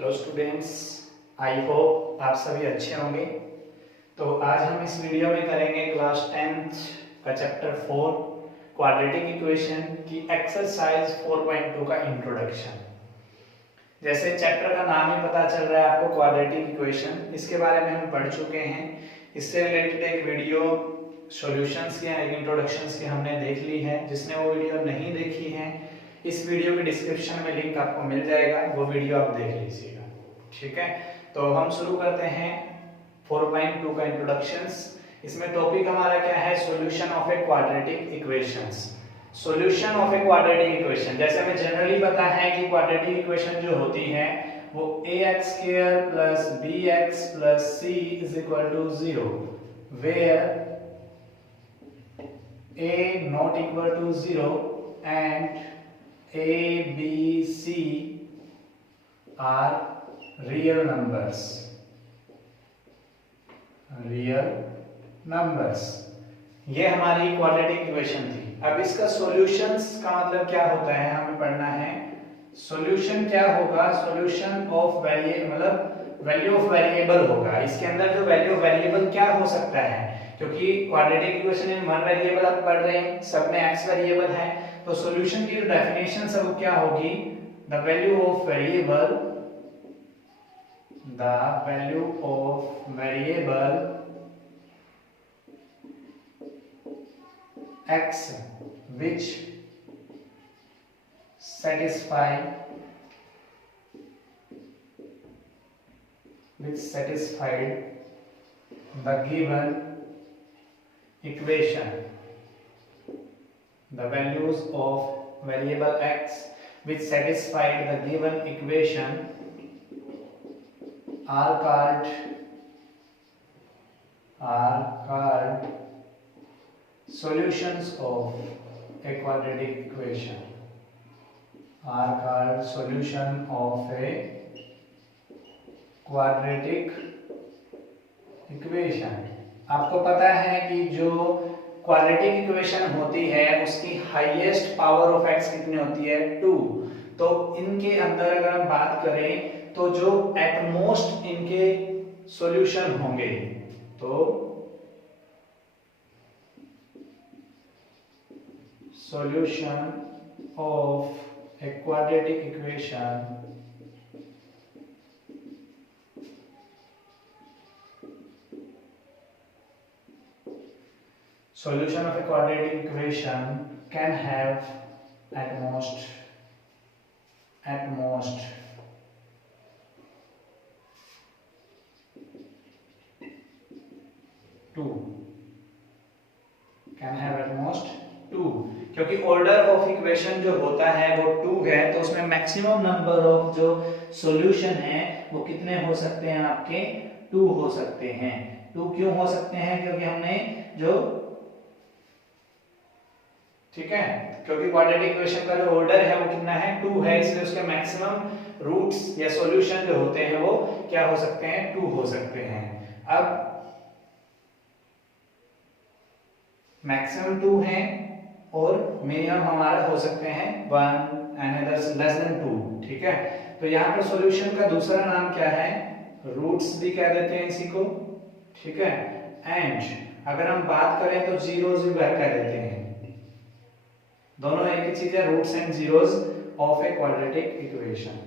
Hello students, I hope आप सभी अच्छे होंगे। तो आज हम इस वीडियो में करेंगे क्लास 10th का चैप्टर 4 क्वाड्रेटिक इक्वेशन की एक्सरसाइज 4.2 का इंट्रोडक्शन। जैसे चैप्टर का नाम ही पता चल रहा है आपको, क्वाड्रेटिक इक्वेशन, इसके बारे में हम पढ़ चुके हैं। इससे रिलेटेड एक वीडियो सॉल्यूशंस की एक इंट्रोडक्शंस की हमने देख ली है। जिसने वो वीडियो नहीं देखी है, इस वीडियो के डिस्क्रिप्शन में लिंक आपको मिल जाएगा, वो वीडियो आप देख लीजिएगा। ठीक है, तो हम शुरू करते हैं 4.2 का इंट्रोडक्शंस। इसमें टॉपिक हमारा क्या है? Solution of a quadratic equations. Solution of a quadratic equation, जैसे हमें जनरली पता है कि क्वाड्रेटिक इक्वेशन जो होती है वो ax² + bx + c = 0, where a ≠ 0 and a, b, c are real numbers. ये हमारी क्वाड्रेटिक इक्वेशन थी। अब इसका सॉल्यूशंस का मतलब क्या होता है, हमें पढ़ना है। सॉल्यूशन क्या होगा? Solution of value of variable होगा। इसके अंदर जो वैल्यू ऑफ वेरिएबल क्या हो सकता है, क्योंकि क्वाड्रेटिक इक्वेशन में वन वेरिएबल आप पढ़ रहे हैं, सब में x वेरिएबल है, तो सॉल्यूशन की जो डेफिनेशन है वो क्या होगी? The value of variable x which satisfy satisfied the given equation. The values of variable x which satisfied the given equation are called solutions of a quadratic equation. Are called solution of a quadratic equation. आपको पता है कि जो quadratic equation होती है उसकी highest power of x कितनी होती है? 2। तो इनके अंदर अगर हम बात करें तो जो एटमोस्ट इनके सॉल्यूशन होंगे, तो solution of a quadratic equation can have at most 2, क्योंकि ऑर्डर ऑफ इक्वेशन जो होता है वो 2 है, तो उसमें मैक्सिमम नंबर ऑफ जो सॉल्यूशन है वो कितने हो सकते हैं? आपके 2 हो सकते हैं। 2 क्यों हो सकते हैं? क्योंकि हमने जो, ठीक है, क्योंकि क्वाड्रेटिक इक्वेशन का जो ऑर्डर है वो कितना है? 2 है, इसलिए उसके मैक्सिमम रूट्स या सॉल्यूशन जो होते हैं वो क्या हो सकते हैं? 2 हो सकते हैं। अब मैक्सिमम 2 है और मिनिमम हमारा हो सकते हैं 1 एंड अदर्स लेस देन 2। ठीक है, तो यहाँ पर सॉल्यूशन का दूसरा नाम क्या है? रूट्स भी कह देते हैं इसी को। ठीक है, एंड अगर हम बात करें तो जीरोस भी कह देते हैं। दोनों एक ही चीज है, roots and zeros of a quadratic equation.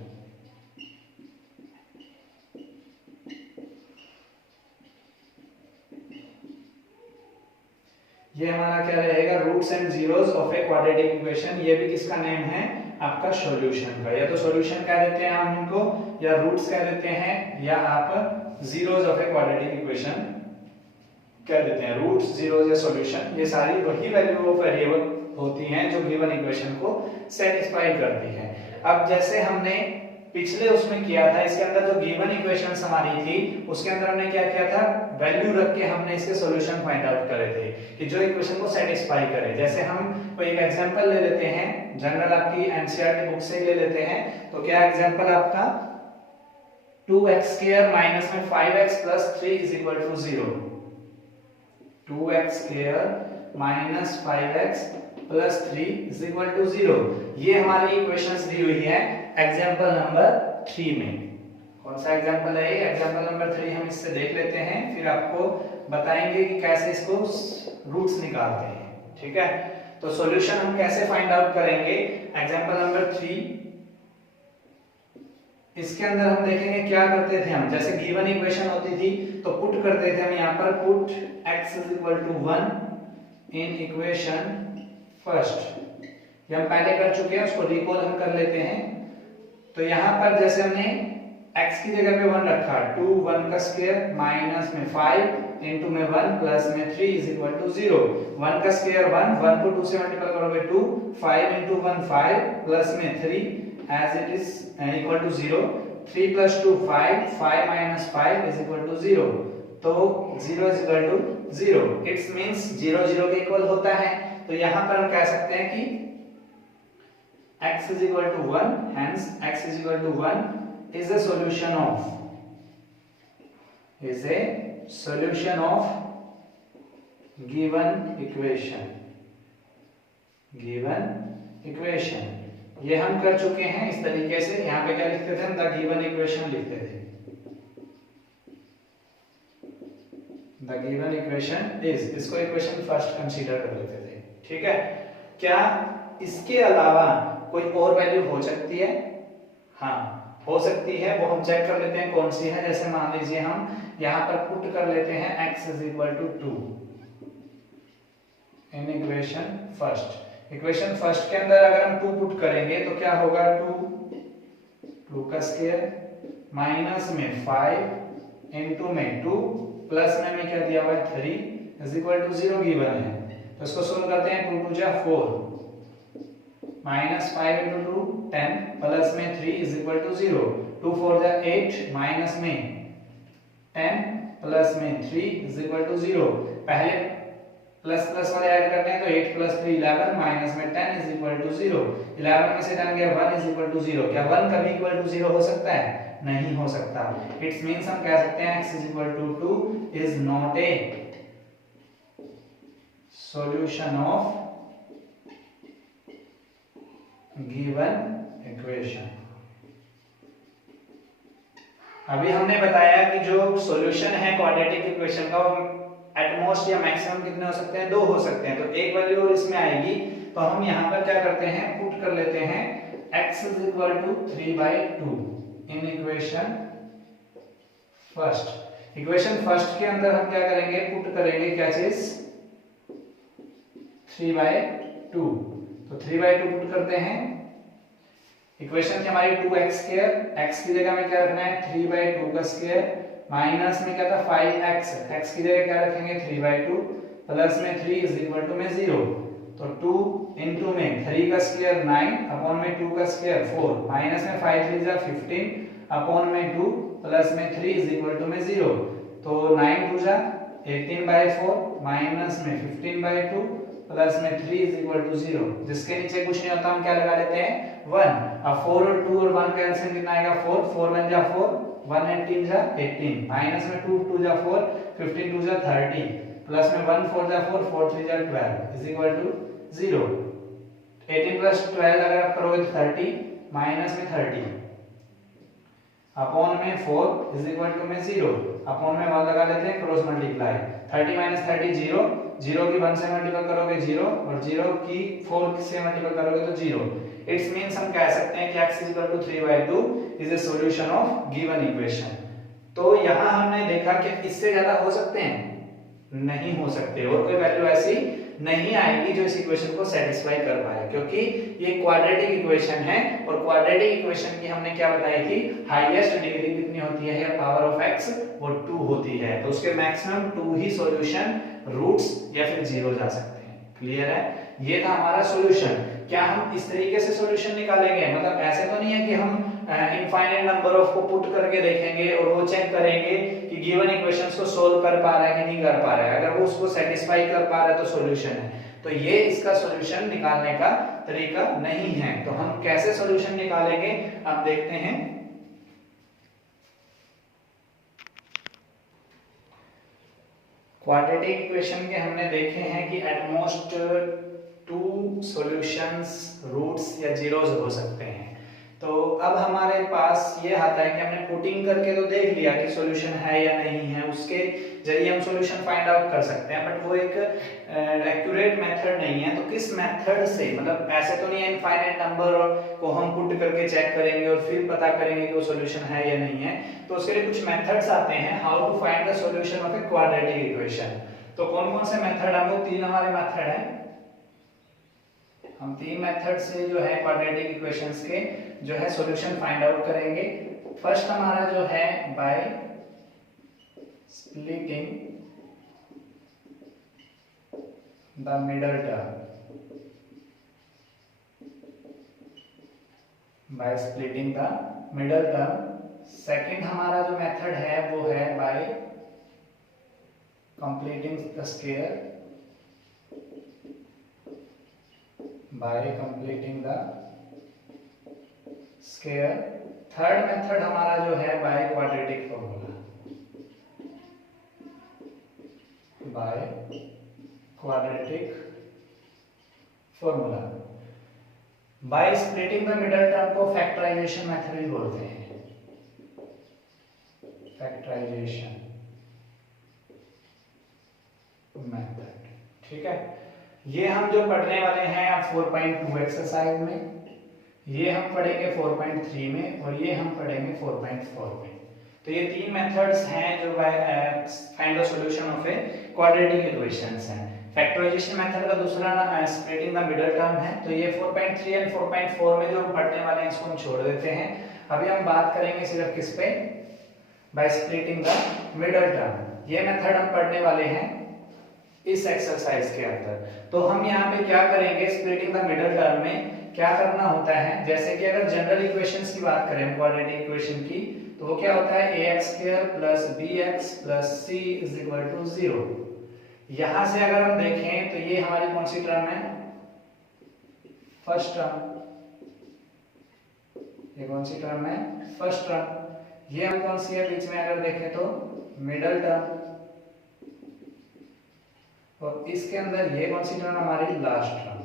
ये हमारा क्या रहेगा? Roots and zeros of a quadratic equation. ये भी किसका नेम है? आपका सॉल्यूशन का। या तो सॉल्यूशन कह देते हैं हम इनको, या रूट्स कह देते हैं, या आप zeros of a quadratic equation कह देते हैं। रूट्स, जीरोस या सॉल्यूशन, ये सारी वही वैल्यू ऑफ वेरिएबल होती हैं जो गिवन इक्वेशन को सेटिस्फाई करती है। अब जैसे हमने पिछले उसमें किया था, इसके अंदर जो गिवन इक्वेशंस हमारी थी उसके अंदर हमने क्या किया था? वैल्यू रख के हमने इसके सॉल्यूशन फाइंड आउट करे थे कि जो इक्वेशन को सेटिस्फाई करे। जैसे हम कोई एक एग्जांपल ले लेते हैं, जनरल आपकी एनसीईआरटी बुक से ले लेते हैं। तो क्या एग्जांपल आपका? 2x² माइनस में 5x + 3 = 0। 2x² minus 5x plus 3 is equal to 0। ये हमारी इक्वेशंस दी हुई है एग्जांपल नंबर 3 में। कौन सा एग्जांपल है ये? एग्जांपल नंबर 3 हम इससे देख लेते हैं, फिर आपको बताएंगे कि कैसे इसको रूट्स निकालते हैं। ठीक है, तो सॉल्यूशन हम कैसे फाइंड आउट करेंगे? एग्जांपल नंबर 3, इसके अंदर हम देखेंगे क्या करते थे हम। जैसे गिवन इक्वेशन होती थी तो पुट करते थे हम यहाँ पर, put x is equal to 1 in equation first. ये हम पहले कर चुके हैं, उसको रिकॉल हम कर लेते हैं। तो यहाँ पर जैसे हमने x की जगह पे 1 रखा, 2 1 का स्क्वायर माइनस में 5 इनटू में 1 प्लस में 3 इज इक्वल टू 0। 1 का स्क्वायर 1, 1 को 2 से मल्टीप्लाई करोगे 2, 5 इनटू 1 5 प्लस में 3 as it is equal to 0। 3 plus 2 5, 5 minus 5 is equal to 0। तो 0 is equal to 0, it means 0 0 के इक्वल होता है। तो यहाँ पर हम कह सकते हैं कि x is equal to 1, hence x is equal to 1 is a solution of given equation। ये हम कर चुके हैं इस तरीके से। यहाँ पे क्या लिखते थे हम? द गिवन इक्वेशन लिखते थे। द गिवन इक्वेशन इज, इसको इक्वेशन फर्स्ट कंसीडर कर लेते थे। ठीक है, क्या इसके अलावा कोई और वैल्यू हो सकती है? हाँ हो सकती है, वो हम चेक कर लेते हैं कौन सी है। जैसे मान लीजिए हम यहाँ पर पुट कर लेते हैं x is equal to 2 in equation first. Equation first के अंदर अगर हम 2 पुट करेंगे तो क्या होगा? 2 का स्क्वायर माइनस में 5 इनटू में 2 प्लस में क्या दिया हुआ है 3 इज इक्वल टू 0 गिवन है। तो इसको सोल्व करते हैं। 2 2 जा 4 माइनस 5 इनटू 2 10 प्लस में 3 इज इक्वल टू 0। 2 4 जा 8 माइनस में 10 प्लस में 3 इज इक्वल टू 0। पहले प्लस प्लस वाले ऐड करते हैं तो 8 प्लस 3 11 माइनस में 10 इज इक्वल टू 0। 11 में से 10 गया 1 इज इक्वल टू 0। क्या 1 कभी इक्वल टू 0 हो सकता है? नहीं हो सकता। इट्स मींस हम कह सकते हैं x is equal to 2 is not a solution of given equation. अभी हमने बताया कि जो सॉल्यूशन है क्वाड्रेटिक इक्वेशन का, वो एट मोस्ट या मैक्सिमम कितने हो सकते हैं? 2 हो सकते हैं। तो एक वैल्यू और इसमें आएगी। तो हम यहाँ पर क्या करते हैं? पुट कर लेते हैं x is equal to 3/2 in equation first. Equation first के अंदर हम क्या करेंगे? पुट करेंगे क्या चीज? 3/2। तो 3/2 पुट करते हैं। इक्वेशन की हमारी 2x², x की जगह में क्या रखना है? 3/2 का स्क्वायर माइनस में क्या था 5x, x की जगह क्या रखेंगे 3/2 प्लस में 3 इज इक्वल टू में 0। तो 2 इनटू में 3 का स्क्वायर 9 अपॉन में 2 का स्क्वायर 4 माइनस में 5 3 जा 15 अपॉन में 2 प्लस में 3 इज इक्वल टू में 0। तो 9 2 जा 18/4 माइनस में 15/2 प्लस में 3 इज इक्वल टू 0। जिसके नीचे कुछ नहीं होता हम क्या लगा लेते हैं 1। अब 4 और 2 और 1 कैंसिल कितना आएगा 4 4 1 जा 4 1 and 3 जा 18 माइनस में 2 2 जा 4 15 2 जा 30 प्लस में 1 4 जा 4 4 3 जा 12 इज इक्वल टू 0। 18 प्लस 12 अगर आप करोगे तो 30 माइनस में 30 अपॉन में 4 इज इक्वल टू में 0 अपॉन में 1 लगा लेते हैं क्रॉस मल्टीप्लाई। 30 माइनस 30 0 0 की 1 से मल्टीप्लाई करोगे 0 और 0 की 4 से मल्टीप्लाई करोगे तो 0। इट्स मींस हम कह सकते हैं कि x is equal to 3/2 is a solution of given equation. तो यहां हमने देखा कि इससे ज्यादा हो सकते हैं? नहीं हो सकते, और कोई वैल्यू ऐसी नहीं आएगी जो इस इक्वेशन को सेटिस्फाई कर पाए, क्योंकि ये क्वाड्रेटिक इक्वेशन है। और क्वाड्रेटिक इक्वेशन की हमने क्या बताई थी? हाईएस्ट डिग्री कितनी होती है? पावर ऑफ x वो 2 होती है। तो उसके मैक्सिमम 2 ही सॉल्यूशन, रूट्स या फिर 0 जा सकते हैं। क्लियर है? ये था हमारा सॉल्यूशन। क्या हम इस तरीके से सॉल्यूशन निकालेंगे? मतलब ऐसे तो नहीं है कि हम इनफाइनाइट नंबर ऑफ को पुट करके देखेंगे और वो चेक करेंगे कि गिवन इक्वेशंस को सोल्व कर पा रहा है कि नहीं कर पा रहा है। अगर वो उसको सेटिस्फाई कर पा रहा है तो सॉल्यूशन है। तो ये इसका सॉल्यूशन निकालने का तरीका नहीं है। तो हम कैसे सॉल्यूशन निकालेंगे अब देखते हैं। क्वाड्रेटिक इक्वेशन के हमने देखे हैं कि एट मोस्ट 2 सॉल्यूशंस, रूट्स या जीरोस हो सकते हैं। तो अब हमारे पास ये आता है कि हमने पुटिंग करके तो देख लिया कि सॉल्यूशन है या नहीं है, उसके जरिए हम सॉल्यूशन फाइंड आउट कर सकते हैं, बट वो एक एक्यूरेट मेथड नहीं है। तो किस मेथड से, मतलब ऐसे तो नहीं है इनफाइनाइट नंबर को हम पुट करके चेक करेंगे और फिर पता करेंगे कि वो सॉल्यूशन है या नहीं है। तो उसके लिए कुछ मेथड्स आते हैं, how to find the solution of a quadratic equation. तो कौन कौन से मेथड है? वो तीन हमारे मेथड हैं। हम तीन मेथड से जो है क्वाड्रेटिक इक्वेशंस के जो है सॉल्यूशन फाइंड आउट करेंगे। फर्स्ट हमारा जो है by splitting the middle term, by splitting the middle term। Second हमारा जो मेथड है वो है by completing the square, by completing the square। Third method हमारा जो है by quadratic formula, by quadratic formula. By splitting the middle term को factorisation method भी बोलते हैं, फैक्टराइजेशन मेथड। ठीक है, ये हम जो पढ़ने वाले हैं अब 4.2 एक्सरसाइज में, ये हम पढ़ेंगे 4.3 में और ये हम पढ़ेंगे 4.4 में। तो ये तीन मेथड्स हैं जो find the solution of a quadratic equations हैं। फैक्टराइजेशन मेथड का दूसरा नाम स्प्लिटिंग द मिडल टर्म है। तो ये 4.3 एंड 4.4 में जो हम पढ़ने वाले हैं इसको हम छोड़ देते हैं। अभी हम बात करेंगे सिर्फ किस पे, bye splitting the middle term. ये मेथड हम पढ़ने वाले हैं इस एक्सरसाइज के अंदर। तो हम यहाँ पे क्या करेंगे, स्प्लिटिंग द मिडल टर्म में क्या करना होता है, जैसे कि अगर जनरल इक्वेशंस की बात करें क्वाड्रेटिक इक्वेशन की, तो वो क्या होता है ax² + bx + c = 0। यहां से अगर हम देखें तो ये हमारी कौन सी टर्म है, फर्स्ट टर्म। ये कौन सी टर्म है, फर्स्ट टर्म। ये हम कौन सी है बीच में अगर देखें तो मिडल टर्म, और इसके अंदर ये कौन सी टर्म हमारी, लास्ट टर्म।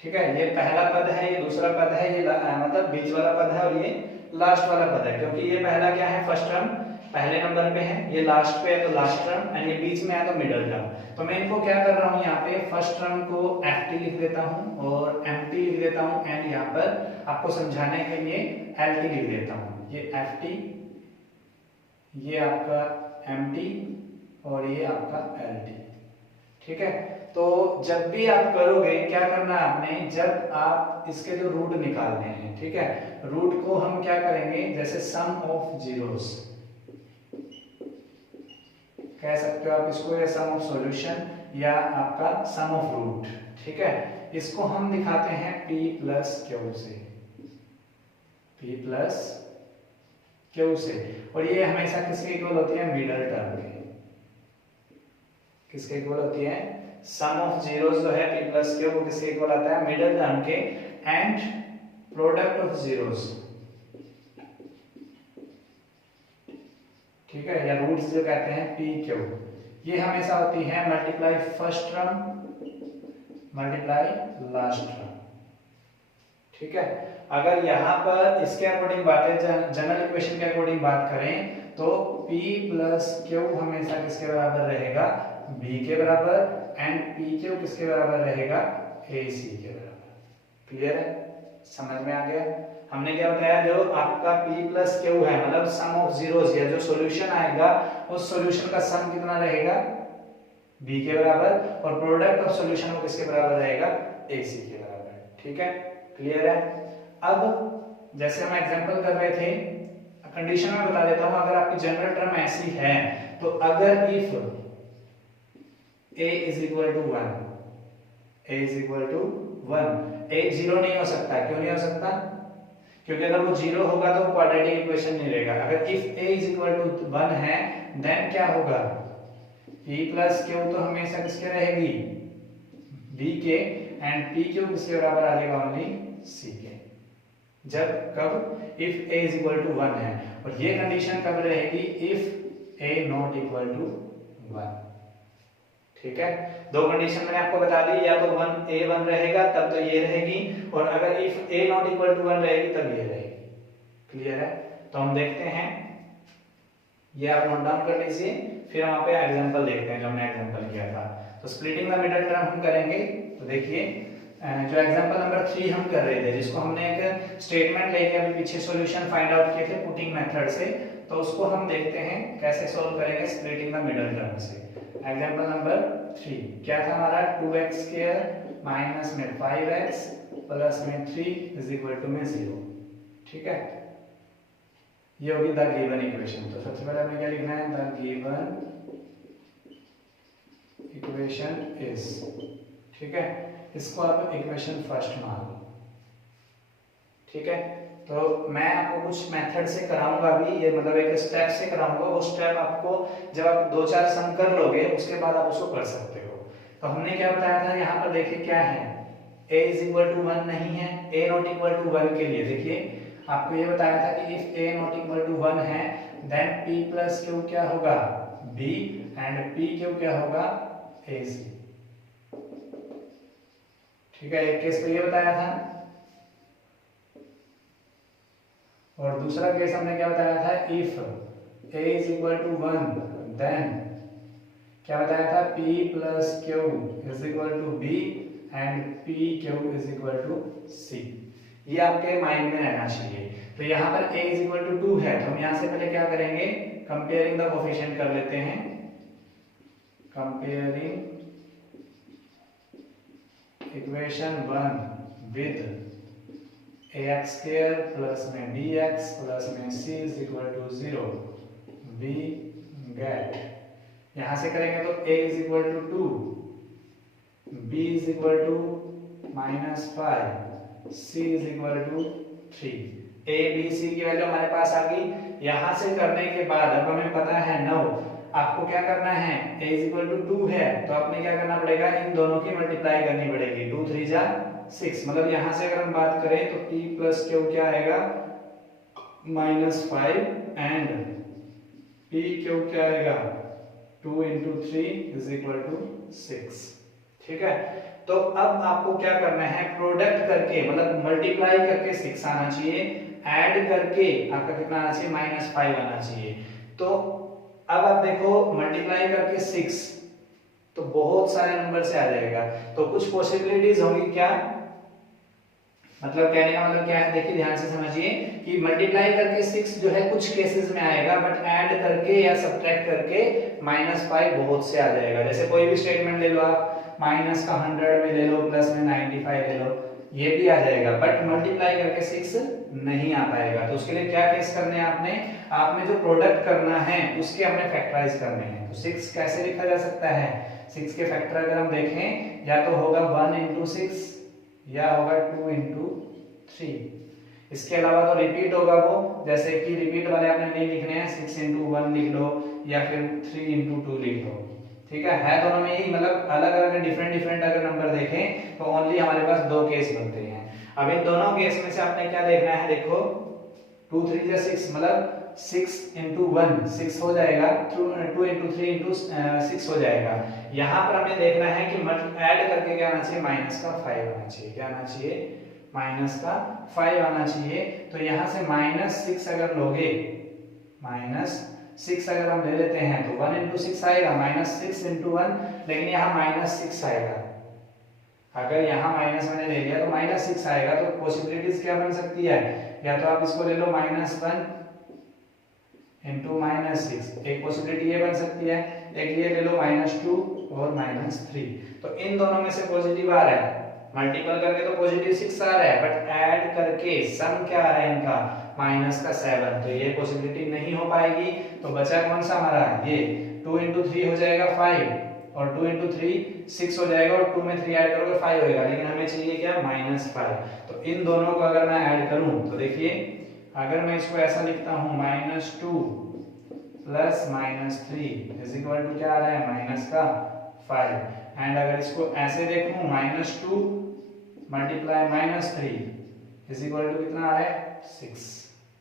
ठीक है, ये पहला पद है, ये दूसरा पद है, ये मतलब बीच वाला पद है और ये लास्ट वाला पद है, क्योंकि ये पहला क्या है, फर्स्ट टर्म पहले नंबर पे है, ये लास्ट पे है तो लास्ट टर्म, एंड ये बीच में है तो मिडल टर्म। तो मैं इनको क्या कर रहा हूँ, यहाँ पे फर्स्ट टर्म को ft लिख देता हूँ और mt लिख देता हूँ, एंड यहाँ पर आपको समझाने के लिए lt लिख देता हूँ। ये ft, ये आपका mt और ये आपका lt। ठीक है, तो जब भी आप करोगे क्या करना है आपने, जब आप इसके जो रूट निकालने हैं, ठीक है, रूट को हम क्या करेंगे, जैसे सम ऑफ जीरोस कह सकते हो आप इसको, या सम ऑफ सॉल्यूशन या आपका सम ऑफ रूट। ठीक है, इसको हम दिखाते हैं p + q से, p + q से, और ये हमेशा किसके इक्वल होती है, मिडल टर्म के। किसके इक्वल होती है, सम ऑफ जीरोस जो है p + q वो किसके इक्वल आता है, मिडल टर्म के, एंड प्रोडक्ट ऑफ जीरोस। ठीक है, या रूट्स जो कहते हैं p q, ये हमेशा होती है multiply first term multiply last term. ठीक है, अगर यहाँ पर इसके अकॉर्डिंग बात है, जनरल इक्वेशन के अकॉर्डिंग बात करें तो p + q हमेशा किसके बराबर रहेगा, b के बराबर, एंड pq किसके बराबर रहेगा, ac के बराबर। क्लियर है, समझ में आ गया। हमने क्या बताया, जो आपका p + q है, मतलब सम ऑफ जीरोस या जो सॉल्यूशन आएगा उस सॉल्यूशन का सम कितना रहेगा, b के बराबर, और प्रोडक्ट ऑफ सॉल्यूशन वो किसके बराबर रहेगा, ac के बराबर। ठीक है, क्लियर है। अब जैसे हम एग्जांपल कर रहे थे, कंडीशन में बता देता हूं, अगर आपकी जनरल टर्म ऐसी है तो अगर इफ a = 1, a = 1, a 0 नहीं हो सकता। क्यों नहीं हो सकता, क्योंकि अगर वो 0 होगा तो क्वाड्रेटिक इक्वेशन नहीं रहेगा। अगर इफ a = 1 है देन क्या होगा, p + q तो हमेशा किसके रहेगी, b के, एंड pq किसके बराबर आ जाएगा, ओनली c के। जब कब, इफ a = 1 है, और ये कंडीशन कब रहेगी, इफ a ≠ 1। ठीक है, दो कंडीशन मैंने आपको बता दी, या तो a1 रहेगा तब तो ये रहेगी, और अगर if a not equal to 1 रहेगी तब ये रहेगी। क्लियर है? तो हम देखते हैं, ये आप नोट डाउन कर लीजिए, फिर हम यहाँ पे एग्जांपल देखते हैं जो हमने एग्जांपल किया था। तो स्प्लिटिंग द मिडल टर्म हम करेंगे। तो देखिए जो एग्जांपल नंबर 3 हम कर रहे थे, जिसको हमने एक स्टेटमेंट लेके अभी पीछे सॉल्यूशन फाइंड आउट किए थे पुटिंग मेथड से, तो उसको हम देखते हैं कैसे सॉल्व करेंगे स्प्लिटिंग द मिडल टर्म से। एग्जांपल नंबर 3 क्या था हमारा, 2x² माइनस में 5x प्लस में 3 इज इक्वल टू में 0। ठीक है, ये होगी द गिवन इक्वेशन। तो सबसे पहले हमें क्या लिखना है, द गिवन इक्वेशन इज, ठीक है, इसको आप इक्वेशन फर्स्ट मान लो। ठीक है, तो मैं आपको कुछ मेथड से कराऊंगा अभी, ये मतलब एक स्टेप से कराऊंगा, वो स्टेप आपको जब आप 2-4 सम कर लोगे उसके बाद आप उसको कर सकते हो। तो हमने क्या बताया था, यहाँ पर देखिए क्या है, a इज इक्वल टू 1 नहीं है, a नॉट इक्वल टू 1 के लिए देखिए आपको ये बताया था कि if a not equal to 1 है देन p प्लस q क्या होगा, b, एंड p q क्या होगा, ac। ठीक है, एक केस तो ये बताया था, और दूसरा केस हमने क्या बताया था, if a is equal to 1 then क्या बताया था, p plus q is equal to b and p q is equal to c। ये आपके माइंड में रहना चाहिए। तो यहाँ पर a इज इक्वल टू 2 है, तो हम यहाँ से पहले क्या करेंगे, कंपेयरिंग द कोफिशिएंट कर लेते हैं, comparing equation 1 with ax² plus में bx प्लस में c is equal to 0, we get, यहां से करेंगे तो a is equal to 2, b is equal to -5, c is equal to 3। a b c की वैल्यू हमारे पास आ गई। यहां से करने के बाद अब हमें पता है 9, आपको क्या करना है, a इज इक्वल टू 2 है तो आपने क्या करना पड़ेगा, इन दोनों की मल्टीप्लाई करनी पड़ेगी, 2 3 जा 6, मतलब यहां से अगर हम बात करें तो p प्लस q क्या आएगा, -5 एंड p q क्या आएगा, 2 into 3 इज इक्वल टू 6। ठीक है, तो अब आपको क्या करना है, प्रोडक्ट करके मतलब मल्टीप्लाई करके 6 आना चाहिए, ऐड करके आपका कितना आना चाहिए, -5 आना चाहिए। तो अब आप देखो मल्टीप्लाई करके 6 तो बहुत सारे नंबर से आ जाएगा, तो कुछ पॉसिबिलिटीज होंगी, क्या मतलब कहने का मतलब क्या है, देखिए ध्यान से समझिए कि मल्टीप्लाई करके 6 जो है कुछ केसेस में आएगा, बट ऐड करके या सब्ट्रैक्ट करके -5 बहुत से आ जाएगा। जैसे कोई भी स्टेटमेंट ले लो आप, माइनस का 100 में ले लो, प्लस में 95 ले लो, ये भी आ जाएगा, बट मल्टीप्लाई करके 6 नहीं आ पाएगा। तो उसके लिए क्या केस करने हैं आपने जो प्रोडक्ट करना है उसके हमने फैक्टराइज करने हैं। तो 6 कैसे लिखा जा सकता है, 6 के फैक्टर अगर हम देखें, या तो होगा 1 into 6 या होगा 2 into 3। इसके अलावा तो रिपीट होगा वो, जैसे कि रिपीट वाले आपने नहीं लिखने हैं, 6 into 1 लिख लो या फिर 3 into 2 लिख लो। ठीक है दोनों में ही मतलब अलग अलग डिफरेंट अगर नंबर देखें तो ओनली हमारे पास 2 केस बनते हैं। अब इन दोनों केस में से आपने क्या देखना है, देखो 2 3 जा 6 मतलब 6 into 1 6 हो जाएगा, 2 into 3 into 6 हो जाएगा। यहाँ पर हमें देखना है कि ऐड करके क्या आना चाहिए, -5 आना चाहिए, क्या आना चाहिए, -5 आना चाहिए। तो यहाँ से -6 अगर लोगे, -6 अगर हम ले लेते हैं तो 1 into 6 आएगा, -6 into 1, लेकिन यहाँ -6 आएगा। अगर यहाँ माइनस मैंने ले लिया तो -6 आएगा। तो पॉसिबिलिटीज क्या बन सकती है, या तो आप इसको ले लो -1 into -6, एक पॉसिबिलिटी ये बन सकती है, एक ये ले लो -2 और -3। तो इन दोनों में से पॉजिटिव आ रहा है, मल्टीपल करके तो पॉजिटिव 6 आ रहा है, बट ऐड करके सम क्या आ रहा है इनका, -7। तो ये पॉसिबिलिटी नहीं हो पाएगी। तो बचा कौन सा हमारा, ये 2 into 3 हो जाएगा 5, और 2 into 3 6 हो जाएगा, और 2 में 3 ऐड करोगे 5 होएगा, लेकिन हमें चाहिए क्या, -5। तो इन दोनों को अगर मैं ऐड करूं तो देखिए, अगर मैं इसको ऐसा लिखता हूं, -2 प्लस -3 इज इक्वल टू क्या आ रहा है, -5। एंड अगर इसको ऐसे देखूं, -2 मल्टीप्लाई -3 इज इक्वल टू कितना आ रहा है, 6।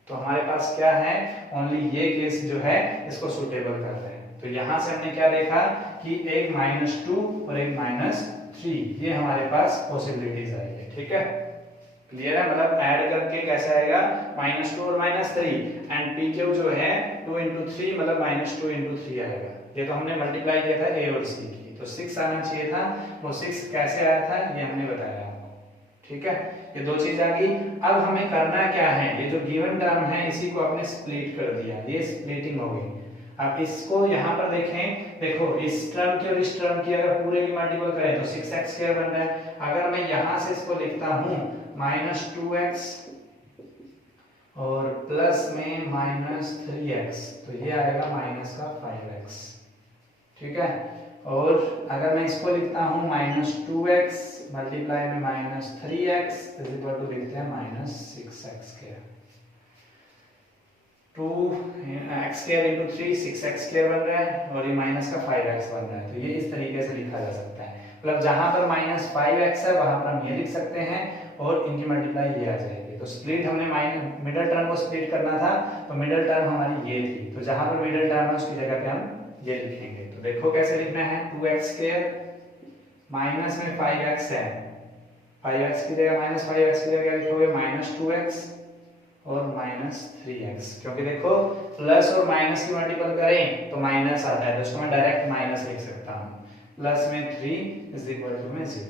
तो हमारे पास क्या है, ओनली ये केस जो है इसको सुटेबल करते हैं। तो तो यहाँ से हमने क्या देखा कि एक -2 और एक -3, ये हमारे पास पॉसिबिलिटीज आई है। ठीक है, क्लियर है? मतलब ऐड करके कैसे आएगा, -2 और -3 एंड पी क्यू जो है 2 × 3 मतलब -2 × 3 आएगा। ये तो हमने मल्टीप्लाई किया था ए और सी की, तो 6 आना चाहिए था, वो 6 कैसे आया था ये हमने बताया आपको। ठीक है, ये दो चीज आ गई। अब हमें करना क्या है, ये जो गिवन टर्म है इसी को आपने स्प्लिट कर दिया, ये स्प्लिटिंग हो गई। अब इसको यहाँ पर देखें, देखो इस टर्म की और इस टर्म की अगर पूरे की मल्टीपल करें तो 6x² बन रहा है। अगर मैं यहाँ से इसको लिखता हूँ -2x और प्लस में -3x, तो ये आएगा -5x। ठीक है, और अगर मैं इसको लिखता हूँ -2x मल्टीप्लाई में -3x इक्वल टू लिखते हैं -6x²। 2x² × 3 6x² बन रहा है और ये -5x बन रहा है। तो ये इस तरीके से लिखा जा सकता है, मतलब जहां पर -5x है वहां पर हम ये लिख सकते हैं और इनकी मल्टीप्लाई ये आ जाएगी। तो स्प्लिट हमने मिडिल टर्म को स्प्लिट करना था, तो मिडिल टर्म हमारी ये थी, तो जहां पर मिडिल टर्म है उसकी जगह पे हम ये लिखेंगे। तो देखो कैसे लिखना है, 2x² माइनस में 5x है, 5x की जगह -5x की जगह लिखोगे -2x और -3x, क्योंकि देखो प्लस और माइनस की मल्टीपल करें तो माइनस आता है, तो इसको मैं डायरेक्ट माइनस लिख सकता हूँ। प्लस में 3 में 0।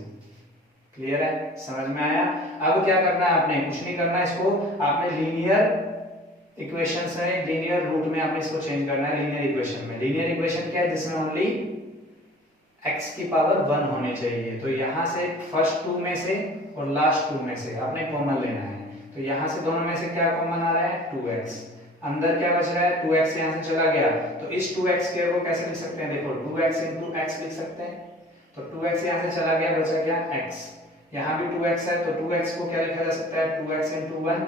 क्लियर है, समझ में आया? अब क्या करना है आपने, कुछ नहीं करना, इसको आपने लीनियर इक्वेशन से लीनियर रूट में आपने इसको चेंज करना है। लीनियर इक्वेशन में, लीनियर इक्वेशन क्या है, जिसमें ओनली x की पावर 1 होनी चाहिए। तो यहाँ से फर्स्ट 2 में से और लास्ट 2 में से आपने कॉमन लेना है। तो यहाँ से दोनों में से क्या कॉमन आ रहा है, 2x। अंदर क्या बच रहा है, 2x यहाँ से चला गया, तो इस 2x² को कैसे लिख सकते हैं, देखो 2x × x लिख सकते हैं। तो 2x यहाँ से चला गया, बचा क्या x, यहाँ भी 2x है, तो 2x को क्या लिखा जा सकता है, 2x × 1।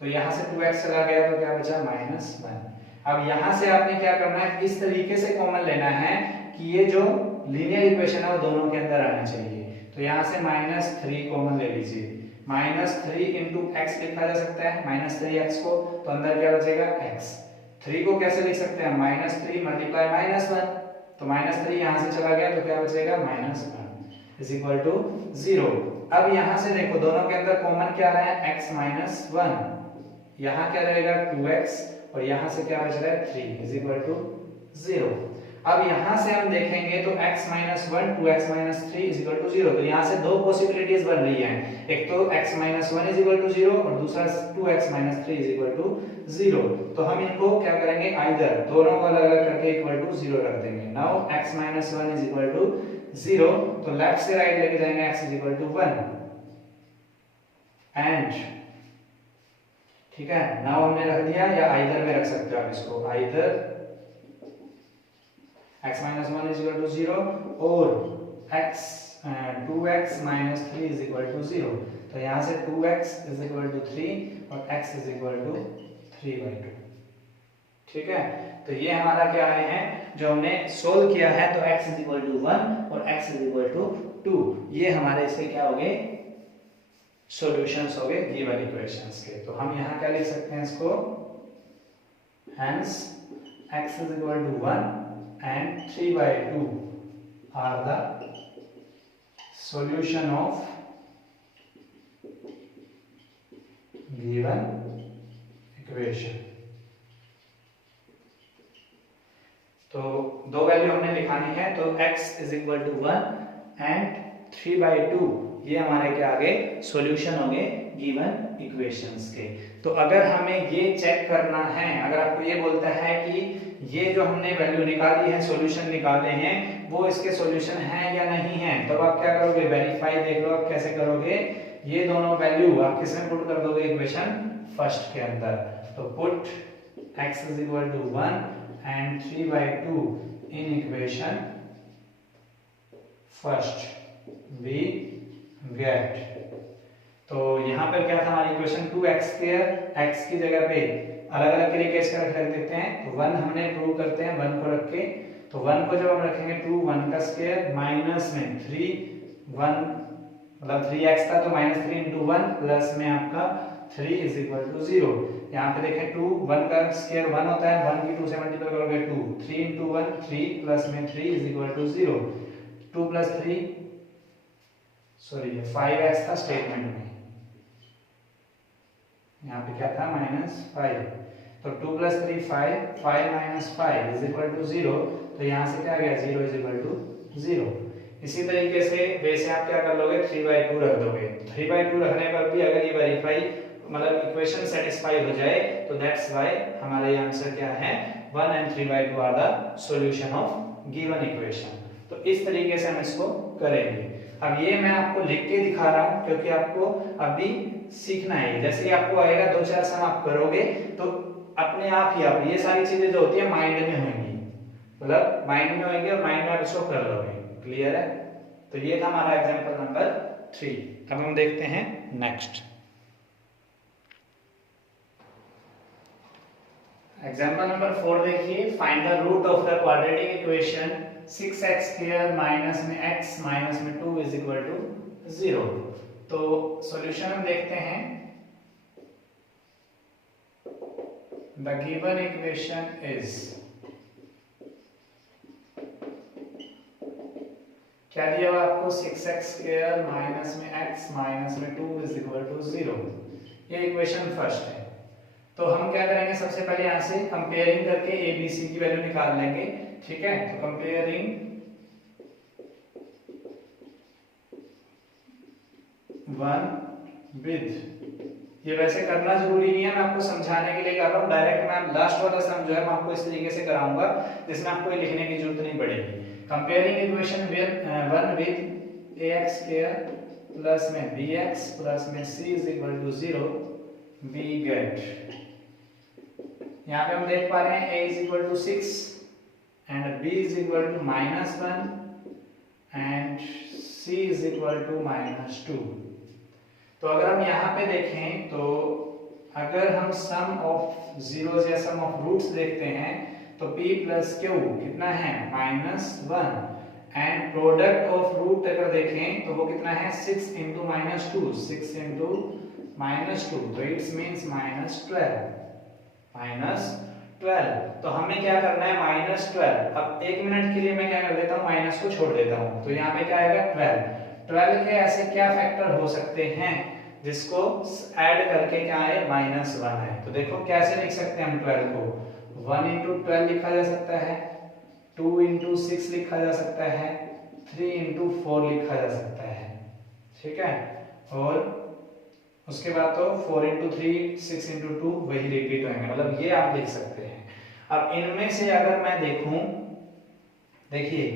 तो यहाँ से 2x चला गया तो क्या बचा, -1। अब यहाँ से आपने क्या करना है, इस तरीके से कॉमन लेना है कि ये जो लीनियर इक्वेशन है वो दोनों के अंदर आना चाहिए। तो यहाँ से -3 कॉमन ले लीजिए, -3 × x लिखा जा सकता है, -3x को, तो अंदर क्या बचेगा x। 3 को कैसे लिख सकते हैं, -3 मल्टीप्लाई -1, तो -3 यहाँ से चला गया तो क्या बचेगा, -1 = 0। अब यहाँ से देखो दोनों के अंदर कॉमन क्या आ रहा है, x - 1, यहाँ क्या रहेगा 2x और यहाँ से क्या बच रहा है 3 = 0। अब यहाँ से हम देखेंगे तो x - 1 2x - 3 = 0। तो यहाँ से दो पॉसिबिलिटीज बन रही हैं, एक तो x - 1 = 0 और दूसरा 2x - 3 = 0। तो हम इनको क्या करेंगे, आइदर दोनों को अलग अलग करके =0 रख देंगे। नाउ x - 1 = 0, तो लेफ्ट से राइट लेके जाएंगे, x = 1 एंड ठीक है। नाउ हमने रख दिया, या आइदर में रख सकते हो आप इसको, आइदर x - 1 = 0 और 2x - 3 = 0। तो यहाँ से 2x = 3 और x = 3/2। ठीक है, तो ये हमारा क्या आए हैं, जो हमने सोल्व किया है, तो x = 1 और x = 2, ये हमारे इसके क्या हो गए, सॉल्यूशंस हो गए गिवन इक्वेशंस के। तो हम यहाँ क्या लिख सकते हैं इसको, hence x = 1 and 3/2 are the solution of given equation। तो दो वैल्यू हमने लिखानी है, तो x = 1 and 3/2, ये हमारे क्या आगे सॉल्यूशन हो गए गिवन इक्वेशंस के। तो अगर हमें ये चेक करना है, अगर आपको ये बोलता है कि ये जो हमने वैल्यू निकाली है, सॉल्यूशन निकाले हैं, वो इसके सॉल्यूशन है या नहीं है, तो आप क्या करोगे, वेरीफाई देख लो आप कैसे करोगे, ये दोनों वैल्यू आप किसमें पुट कर दोगे, इक्वेशन फर्स्ट के अंदर। तो put x = 1 and 3/2 in equation first, we get, तो यहाँ पर क्या था हमारी इक्वेशन, 2x², x की जगह पे अलग अलग तरीके से रख देते हैं। तो 1 हमने प्रूव करते हैं, 1 को रख के, तो 1 को जब हम रखेंगे 2 1 का स्क्वायर माइनस में 3 1 मतलब 3x था तो -3 × 1 प्लस में आपका 3 इज इक्वल टू 0। यहाँ पे देखें 2, 1 का स्क्वायर 1 होता है, 1 की 2 से मल्टीप्लाई करोगे 2, 3 इंटू 1 3 प्लस में 3 is equal to 0। 2 plus 3 sorry ये 5x था स्टेटमेंट में, यहाँ पे क्या था -5, तो 2 plus 3 5, 5 minus 5 is equal to 0, तो यहाँ से क्या आ गया 0 इज इक्वल टू 0। इसी तरीके से वैसे आप क्या कर लोगे 3/2 रख दोगे। 3/2 रखने पर भी अगर ये वेरीफाई मतलब इक्वेशन सेटिस्फाई हो जाए तो दैट्स व्हाई हमारा ये आंसर क्या है 1 and 3/2 are the solution of given equation. तो इस तरीके से हम इसको करेंगे। अब ये मैं आपको लिख के दिखा रहा हूं क्योंकि आपको अभी सीखना है। जैसे ही आपको आएगा 2-4 सम आप करोगे तो अपने आप ही आप ये सारी चीजें जो होती है माइंड में होंगी, मतलब माइंड में होंगी और माइंड में आप इसको कर लोगे। क्लियर है? तो ये था हमारा एग्जांपल नंबर 3। अब हम देखते हैं नेक्स्ट एग्जांपल नंबर 4। देखिए find the root of the quadratic equation 6x² minus में x माइनस में 2 इज इक्वल टू 0। तो सॉल्यूशन हम देखते हैं। द गिवन इक्वेशन इज, क्या दिया हुआ आपको 6x² माइनस में x माइनस में 2 इज इक्वल टू 0। ये इक्वेशन फर्स्ट है। तो हम क्या करेंगे, सबसे पहले यहाँ से कंपेयरिंग करके a b c की वैल्यू निकाल लेंगे। ठीक है, तो कंपेयरिंग 1 विद, ये वैसे करना जरूरी नहीं है, मैं आपको समझाने के लिए कर रहा हूँ। डायरेक्ट मैं लास्ट वाला सम जो है मैं आपको इस तरीके से कराऊंगा जिसमें आपको ये लिखने की जरूरत नहीं पड़ेगी। Comparing equation 1 with ax² plus में bx प्लस में c is equal to 0 we get, यहाँ पे हम देख पा रहे हैं a is equal to 6 and b is equal to -1 and c is equal to -2। तो अगर हम यहाँ पे देखें तो अगर हम सम ऑफ जीरोस या सम ऑफ रूट्स देखते हैं तो p प्लस क्यू कितना है -1 एंड प्रोडक्ट ऑफ रूट अगर देखें तो वो कितना है 6 इंटू -2, 6 इंटू -2, तो इट्स मीन्स -12। तो हमें क्या करना है -12। अब 1 मिनट के लिए मैं क्या कर देता हूँ, माइनस को छोड़ देता हूँ, तो यहाँ पे क्या आएगा 12 के ऐसे क्या फैक्टर हो सकते हैं जिसको ऐड करके क्या है -1 है। तो देखो कैसे लिख सकते हैं हम 12 को, 1 इंटू 12 लिखा जा सकता है, 2 इंटू 6 लिखा जा सकता है, 3 इंटू 4 लिखा जा सकता है। ठीक है, और उसके बाद तो 4 इंटू 3 6 इंटू 2 वही रिपीट होंगे, मतलब ये आप लिख सकते हैं। अब इनमें से अगर मैं देखूं, देखिए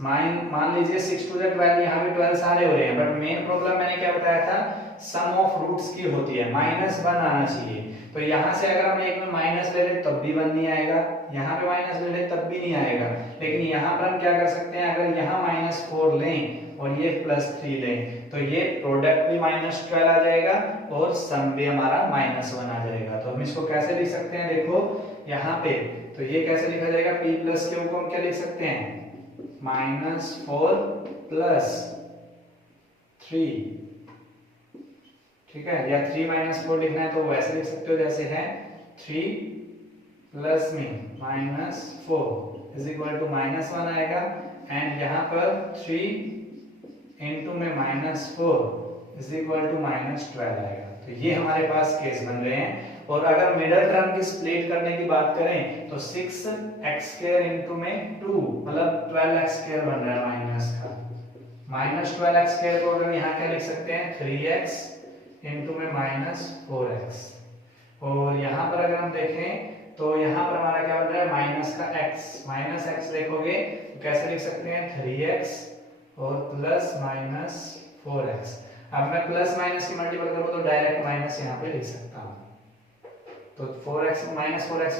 मान लीजिए 6 टू 12, यहाँ भी 12 सारे हो रहे हैं, बट मेन प्रॉब्लम मैंने क्या बताया था, सम ऑफ रूट्स की होती है, -1 आना चाहिए। तो यहाँ से अगर हम एक में माइनस ले लें तब भी 1 नहीं आएगा, यहाँ पे माइनस ले लें तब भी नहीं आएगा, लेकिन यहाँ पर हम क्या कर सकते हैं, अगर यहाँ -4 लें और ये +3 लें तो ये प्रोडक्ट भी -12 आ जाएगा और सम भी हमारा -1 आ जाएगा। तो हम इसको कैसे लिख सकते हैं, देखो यहाँ पे, तो ये कैसे लिखा जाएगा, p प्लस क्यू को हम क्या लिख सकते हैं, -4 प्लस 3। ठीक है, या 3 -4 लिखना है तो वैसे लिख सकते हो जैसे है 3 प्लस में -4 इज इक्वल टू -1 आएगा, एंड यहाँ पर 3 इंटू में -4 इज इक्वल टू -12 आएगा। तो ये हमारे पास केस बन रहे हैं। और अगर मिडिल टर्म की स्प्लिट करने की बात करें तो 6x² इंटू में 2 मतलब 12x² बन रहा है माइनस का, -12x² को अगर यहाँ क्या लिख सकते हैं 3x इंटू में -4x, और यहाँ पर अगर हम देखें तो यहाँ पर हमारा क्या बन रहा है माइनस का x देखोगे तो कैसे लिख सकते हैं 3x और प्लस -4x। अब मैं प्लस माइनस की मल्टीपल करूँ तो डायरेक्ट माइनस यहाँ पे लिख सकता हूँ, तो 4x -4x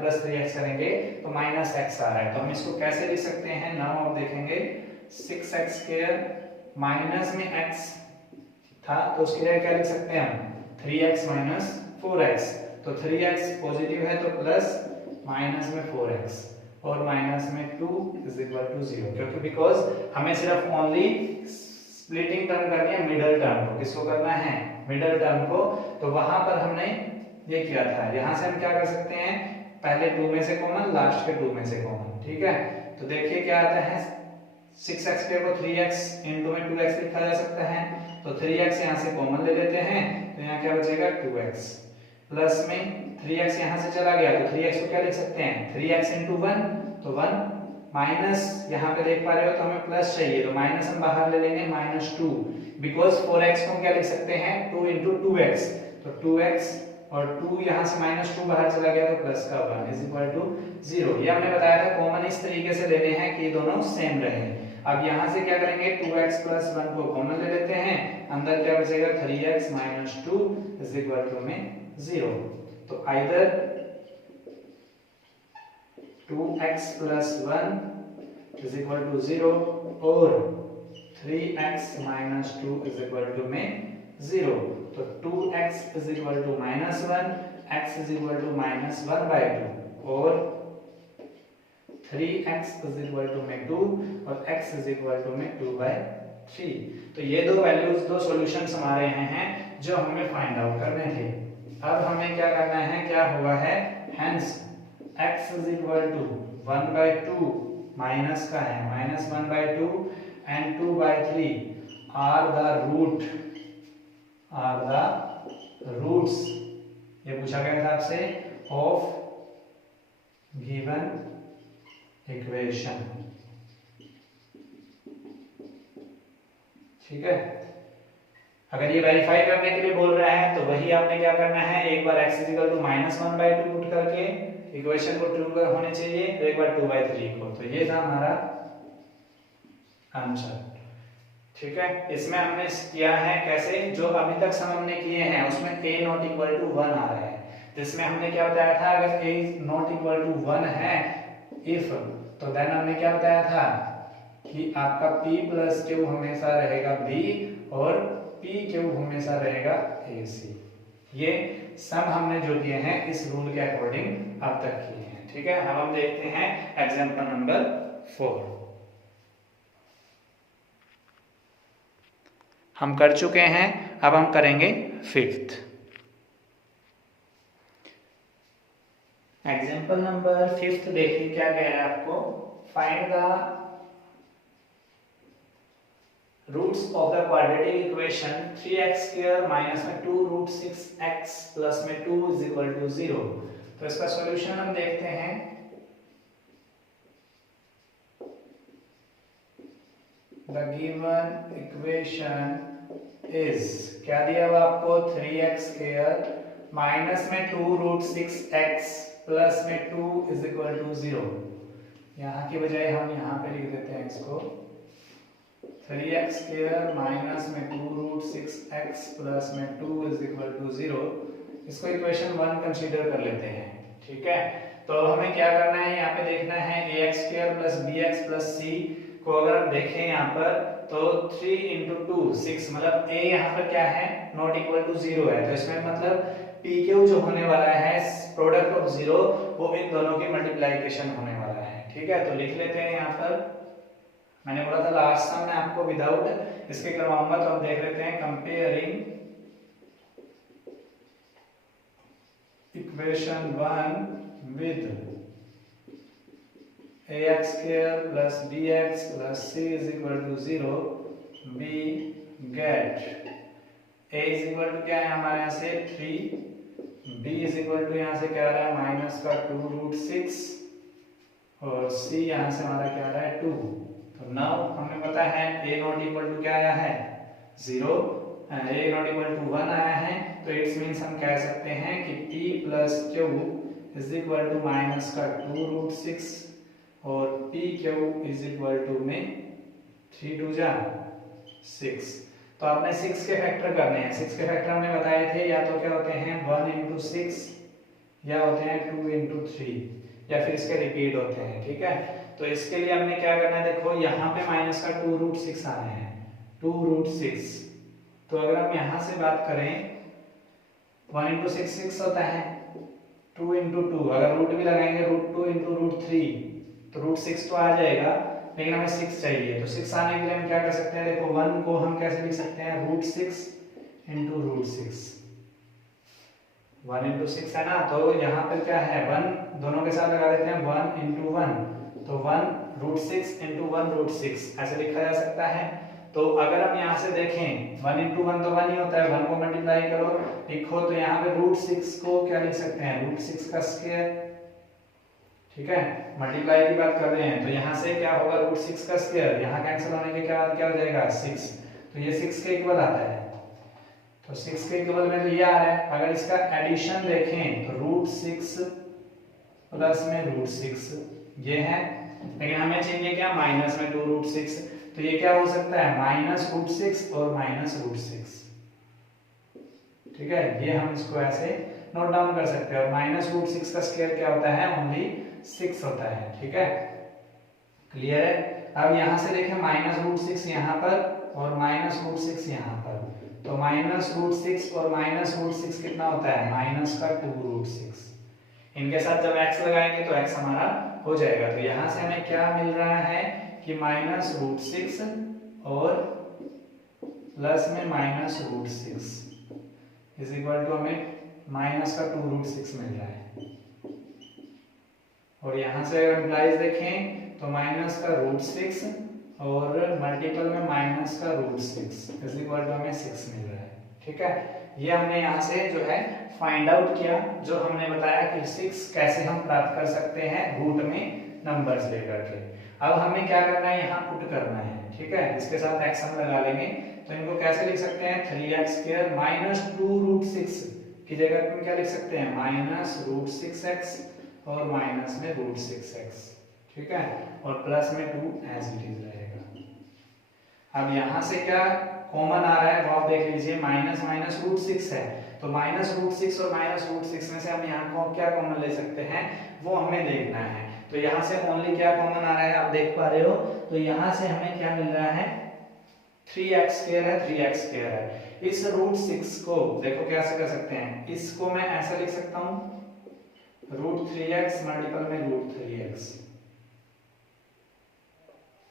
प्लस 3x करेंगे तो -x आ रहा है। तो हम इसको कैसे लिख सकते हैं, नाउ आप देखेंगे 6x² माइनस में x था तो उसके लिए क्या लिख सकते हैं हम 3x - 4x, तो 3x पॉजिटिव है तो प्लस माइनस में 4x और माइनस में 2 इज इक्वल टू 0, क्योंकि बिकॉज हमें सिर्फ ओनली स्प्लिटिंग टर्म करनी है मिडिल टर्म को, किसको करना है मिडल टर्म को, तो वहां पर हमने ये किया था। यहाँ से हम क्या कर सकते हैं, पहले 2 में से कॉमन, लास्ट के 2 में से कॉमन, ठीक है। तो देखिए क्या आता है, 6x को 3x इंटू में 2x लिखा जा सकता है, तो 3x यहाँ से कॉमन ले लेते हैं, तो यहाँ क्या बचेगा 2x, प्लस में 3x यहाँ से चला गया, तो 3x को क्या लिख सकते हैं 3x इंटू 1, तो 1, माइनस यहाँ पे देख पा रहे हो तो हमें प्लस चाहिए, तो माइनस हम बाहर ले लेंगे -2, बिकॉज 4x को हम क्या लिख सकते हैं 2 इंटू 2x, तो 2x और 2 यहाँ से -2 बाहर चला गया, तो प्लस का 1 इज इक्वल टू 0। ये हमने बताया था कॉमन इस तरीके से लेने हैं कि ये दोनों सेम रहे। अब यहाँ से क्या करेंगे 2x प्लस 1 को कॉमन ले लेते हैं, अंदर क्या बचेगा 3x minus 2 is equal to में 0। तो either 2x plus 1 is equal to 0 और 3x minus 2 is equal to में 0। तो 2x is equal to -1, x is equal to -1/2 और 3x is equal to में 2 और x is equal to में 2/3। तो ये दो वैल्यूज, दो सॉल्यूशंस हमारे यहाँ हैं जो हमें फाइंड आउट करने थे। अब हमें क्या करना है, क्या हुआ है, hence x is equal to 1/2 minus का है -1/2 and 2/3 are the roots, ये पूछा गया था आपसे, of given equation, ठीक है। अगर ये वेरीफाई करने के लिए बोल रहा है तो वही आपने क्या करना है, एक बार x is equal to -1/2 put करके इक्वेशन को ट्रू होने चाहिए, तो एक बार 2/3 को, तो ये था हमारा आंसर, ठीक है। इसमें हमने किया है कैसे, जो अभी तक सम हमने किए हैं उसमें a नॉट इक्वल टू 1 आ रहा है, जिसमें हमने क्या बताया था, अगर a नॉट इक्वल टू 1 है इफ, तो देन हमने क्या बताया था कि आपका p प्लस q हमेशा रहेगा b और p q हमेशा रहेगा ac। ये सम हमने जो किए हैं इस रूल के अकॉर्डिंग अब तक किए हैं, ठीक है। अब हम देखते हैं एग्जांपल नंबर 4। हम कर चुके हैं, अब हम करेंगे 5th एग्जांपल नंबर 5th। देखिए क्या कह रहा है आपको, find the roots of the quadratic equation 3x² minus में 2 रूट 6x प्लस में 2 इज इक्वल टू 0। तो इसका सॉल्यूशन हम देखते हैं। द गिवन इक्वेशन इज, क्या दिया हुआ आपको 3x² माइनस में 2 रूट 6x प्लस में 2 इज इक्वल टू 0। यहाँ की बजाय हम यहाँ पे लिख देते हैं इसको 3x² माइनस में 2 रूट 6x प्लस में 2 इज इक्वल टू 0। इसको इक्वेशन 1 कंसीडर कर लेते हैं, ठीक है। तो हमें क्या करना है, यहाँ पे देखना है ax² plus bx plus c को अगर हम देखें यहाँ पर तो 3 इंटू 2 6, मतलब a यहाँ पर क्या है नॉट इक्वल टू 0 है, तो इसमें मतलब pq जो होने वाला है प्रोडक्ट ऑफ 0 वो इन दोनों की मल्टीप्लिकेशन होने वाला है, ठीक है। तो लिख लेते हैं यहाँ पर, मैंने बोला था लास्ट सम में आपको विदाउट इसके करवाऊंगा, तो हम देख लेते हैं comparing equation 1 with ax² plus bx plus c is equal to 0, we get a is equal to क्या है हमारे यहाँ से 3, b is equal to यहाँ से क्या आ रहा है माइनस का 2 रूट 6 और c यहाँ से हमारा क्या आ रहा है 2। तो नाउ हमें पता है a नॉट इक्वल टू क्या आया है 0, a नॉट इक्वल टू 1 आया है, तो इट्स मींस हम कह सकते हैं कि p plus q is equal to minus का 2 रूट 6 और p q is equal to में 3 2 जा 6। तो आपने 6 के फैक्टर करने हैं, 6 के फैक्टर हमने बताए थे या तो क्या होते हैं 1 इंटू 6 या होते हैं 2 इंटू 3 या फिर इसके रिपीट होते हैं, ठीक है। तो इसके लिए हमने क्या करना है, देखो यहाँ पे माइनस का 2 रूट 6 आने हैं 2 रूट 6। तो अगर हम यहाँ से बात करें 1 इंटू 6 6 होता है, 2 इंटू 2 अगर रूट भी लगाएंगे रूट 2 इंटू रूट 3 तो रूट 6 तो आ जाएगा, लेकिन हमें 6 चाहिए। तो 6 आने के लिए हम क्या कर सकते हैं, देखो 1 को हम कैसे लिख सकते हैं root 6 into root six. 1 into 6 है ना, तो यहाँ पर क्या है 1 दोनों के साथ लगा देते हैं 1 इंटू 1, तो 1 रूट 6 इंटू 1 रूट 6 ऐसे लिखा जा सकता है। तो अगर हम यहाँ से देखें 1 इंटू 1 तो 1 ही होता है, 1 को मल्टीप्लाई करो लिखो तो यहाँ पे रूट 6 को क्या लिख सकते हैं रूट 6 का स्क्वायर, ठीक है, मल्टीप्लाई की बात कर रहे हैं तो यहाँ से क्या होगा रूट 6 का स्क्वायर, यहाँ कैंसिल होने के बाद क्या हो जाएगा 6, तो ये 6 के इक्वल आता है, तो 6 के इक्वल में तो ये आ रहा है। अगर इसका एडिशन देखें तो रूट 6 प्लस में रूट 6 ये है, लेकिन हमें चाहिए क्या माइनस में 2 रूट 6, तो ये क्या हो सकता है माइनस रूट 6 और माइनस रूट 6, ठीक है, ये हम इसको ऐसे नोट डाउन कर सकते हैं। और माइनस रूट 6 का स्क्वायर क्या होता है ओनली 6 होता है, ठीक है, क्लियर है। अब यहाँ से देखें माइनस रूट 6 यहाँ पर और माइनस रूट 6 यहाँ पर, तो माइनस रूट 6 और माइनस रूट 6 कितना होता है माइनस का 2 रूट 6, इनके साथ जब x लगाएंगे तो x हमारा हो जाएगा। तो यहाँ से हमें क्या मिल रहा है कि माइनस रूट 6 और प्लस में minus root 6 is equal to हमें माइनस का 2 रूट 6 मिल रहा है। और यहाँ से अगर इम्प्लाइज देखें तो माइनस का रूट 6 और मल्टीपल में माइनस का रूट 6 इज इक्वल टू हमें 6 मिल रहा है, ठीक है। ये हमने यहाँ से जो है फाइंड आउट किया, जो हमने बताया कि 6 कैसे हम प्राप्त कर सकते हैं रूट में नंबर्स लेकर के। अब हमें क्या करना है यहाँ पुट करना है, ठीक है, इसके साथ x हम लगा लेंगे तो इनको कैसे लिख सकते हैं 3x स्क्वायर माइनस 2 रूट 6 की जगह पे क्या लिख सकते हैं माइनस रूट 6x और माइनस में रूट 6x, ठीक है, और प्लस में 2 एज इट इज रहेगा। अब यहाँ से क्या कॉमन आ रहा है वो आप देख लीजिए, माइनस माइनस रूट 6 है, तो माइनस रूट 6 और माइनस रूट 6 में से हम यहाँ को क्या कॉमन ले सकते हैं वो हमें देखना है। तो यहाँ से ओनली क्या कॉमन आ रहा है आप देख पा रहे हो, तो यहाँ से हमें क्या मिल रहा है 3x स्क्वायर है, 3x स्क्वायर है। इस रूट 6 को देखो कैसे कर सकते हैं, इसको मैं ऐसा लिख सकता हूँ रूट 3x मल्टीपल में रूट 3x,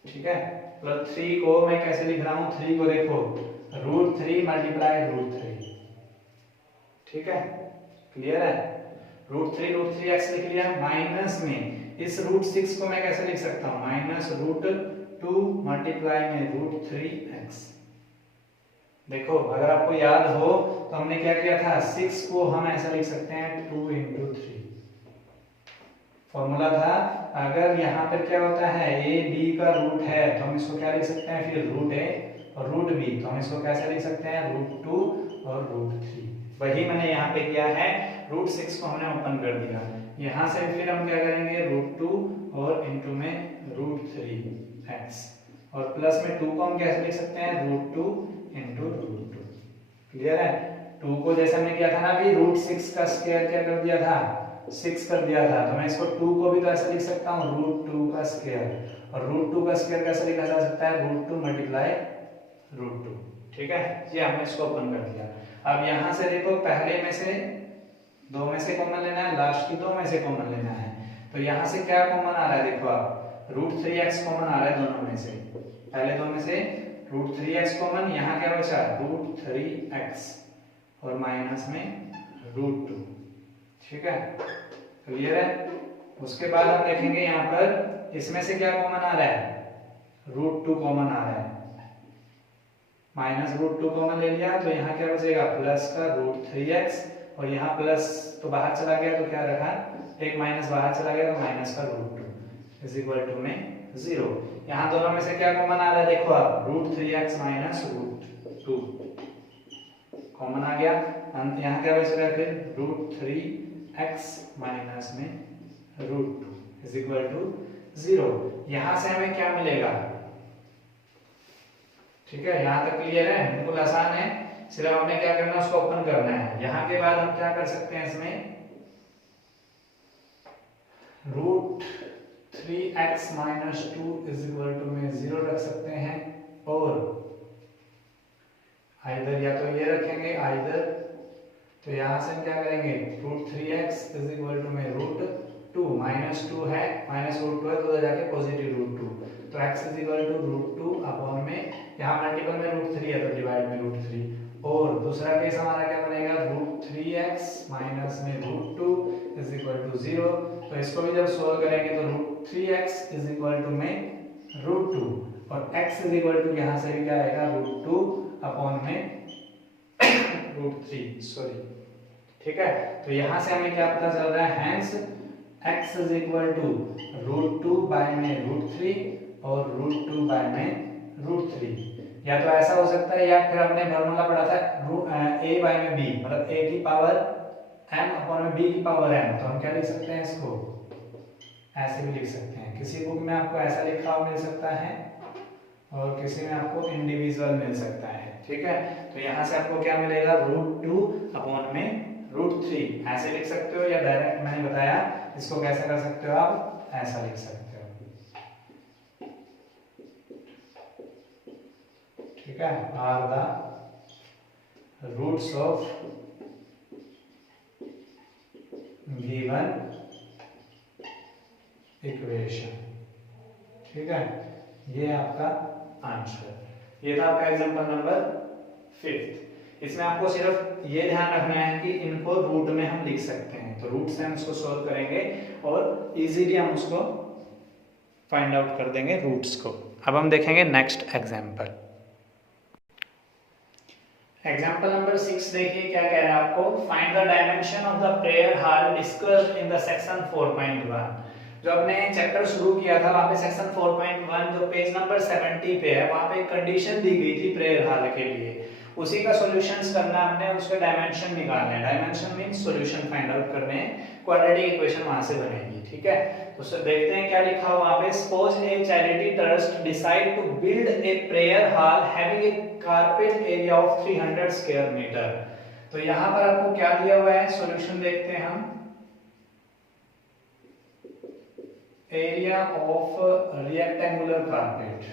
ठीक है, प्लस 3 को मैं कैसे लिख रहा हूँ 3 को देखो रूट 3 मल्टीप्लाई रूट 3, ठीक है, क्लियर है, रूट 3x लिख लिया। माइनस में इस रूट 6 को मैं कैसे लिख सकता हूँ माइनस रूट 2 मल्टीप्लाई में रूट 3x। देखो अगर आपको याद हो तो हमने क्या किया था 6 को हम ऐसा लिख सकते हैं 2 इंटू 3, फॉर्मूला था अगर यहाँ पर क्या होता है a b का रूट है तो हम इसको क्या लिख सकते हैं फिर रूट a और रूट b, तो हम इसको कैसे लिख सकते हैं रूट 2 और रूट 3। वही मैंने यहाँ पे किया है, रूट 6 को हमने ओपन कर दिया, यहाँ से फिर हम क्या करेंगे रूट 2 और इनटू में रूट 3x और प्लस में 2 को हम कैसे लिख सकते हैं रूट 2 इंटू रूट 2, क्लियर है। 2 को जैसे हमने किया था ना अभी रूट 6 का स्क्वायर क्या कर दिया था 6 कर दिया था, तो मैं इसको 2 को भी तो ऐसे लिख सकता हूँ रूट 2 का स्क्वायर, और रूट 2 का स्क्वायर कैसे लिखा जा सकता है रूट 2 मल्टीप्लाई रूट 2, ठीक है, ये हमने इसको ओपन कर दिया। अब यहाँ से देखो पहले में से 2 में से कॉमन लेना है, लास्ट की 2 में से कॉमन लेना है, तो यहाँ से क्या कॉमन आ रहा है देखो आप रूट 3x कॉमन आ रहा है दोनों में से, पहले 2 में से रूट 3x कॉमन, यहाँ क्या बचा रूट 3x और माइनस में रूट 2, ठीक है, क्लियर है। उसके बाद आप देखेंगे यहाँ पर इसमें से क्या कॉमन आ रहा है रूट 2 कॉमन आ रहा है, माइनस रूट 2 कॉमन ले लिया तो यहाँ क्या बचेगा प्लस का रूट 3x और यहाँ प्लस तो बाहर चला गया तो क्या रखा एक माइनस बाहर चला गया तो माइनस का रूट 2 इज इक्वल टू में 0। यहाँ दोनों में से क्या कॉमन आ रहा है देखो आप root 3x minus root 2 common आ गया, अंत यहाँ क्या बच रहा है फिर रूट 3x माइनस में रूट 2 इज इक्वल टू 0। यहाँ से हमें क्या मिलेगा, ठीक है, यहाँ तक क्लियर है, बिल्कुल आसान है, सिर्फ हमें क्या करना है उसको ओपन करना है। यहाँ के बाद हम क्या कर सकते हैं इसमें root 3x minus 2 is equal to में 0 रख सकते हैं, और आइदर या तो ये रखेंगे आइदर, तो यहाँ से हम क्या करेंगे root 3x is equal to में रूट 2 माइनस 2 है, माइनस रूट 2 है तो जाके पॉजिटिव रूट 2, तो x is equal to root 2 upon में यहाँ मल्टीपल में रूट 3 है तो डिवाइड में रूट 3 और दूसरा केस हमारा क्या बनेगा, √3x माइनस में √2 इज इक्वल टू 0। तो इसको भी जब सोल्व करेंगे तो √3x इज इक्वल टू में √2 और x इज इक्वल टू यहाँ से भी क्या आएगा, √2 अपॉन में √3, सॉरी, ठीक है। तो यहाँ से हमें क्या पता चल रहा है, hence x is equal to √2 by में √3 और √2 बाय में √3। या तो ऐसा हो सकता है, या फिर हमने फॉर्मूला पढ़ा था a बाय में b, मतलब a की पावर m अपॉन में b की पावर m। तो हम क्या लिख सकते हैं, इसको ऐसे भी लिख सकते हैं। किसी बुक में आपको ऐसा लिखा हुआ मिल सकता है और किसी में आपको इंडिविजुअल मिल सकता है, ठीक है। तो यहाँ से आपको क्या मिलेगा, √2 अपॉन में √3 ऐसे लिख सकते हो, या डायरेक्ट मैंने बताया इसको कैसे कर सकते हो, आप ऐसा लिख सकते हो, ठीक है। Are the roots of given equation, ठीक है। ये आपका आंसर, ये था आपका एग्जांपल नंबर 5। इसमें आपको सिर्फ ये ध्यान रखना है कि इनको रूट में हम लिख सकते हैं, तो रूट से हम इसको सॉल्व करेंगे और इजीली हम उसको फाइंड आउट कर देंगे रूट्स को। अब हम देखेंगे नेक्स्ट एग्जांपल। एग्जांपल नंबर 6 देखिए क्या कह रहा है आपको, find the dimension of the prayer hall discussed in the section 4.1। जो आपने चैप्टर शुरू किया था वहां पे सेक्शन 4.1 जो पेज नंबर 70 पे है, वहां पे एक कंडीशन दी गई थी प्रेयर हॉल के लिए, उसी का सॉल्यूशंस करना हमने, उसके डायमेंशन निकालने हैं। Dimension means solution find out करने हैं, क्वाड्रेटिक इक्वेशन वहां से बनेगी, ठीक है। तो सर देखते हैं क्या लिखा हुआ वहां पे, suppose a charity trust decide to build a prayer hall having a carpet area of 300 square metre. तो यहां पर आपको क्या दिया हुआ है, सॉल्यूशन देखते हैं हम। Area of rectangular carpet,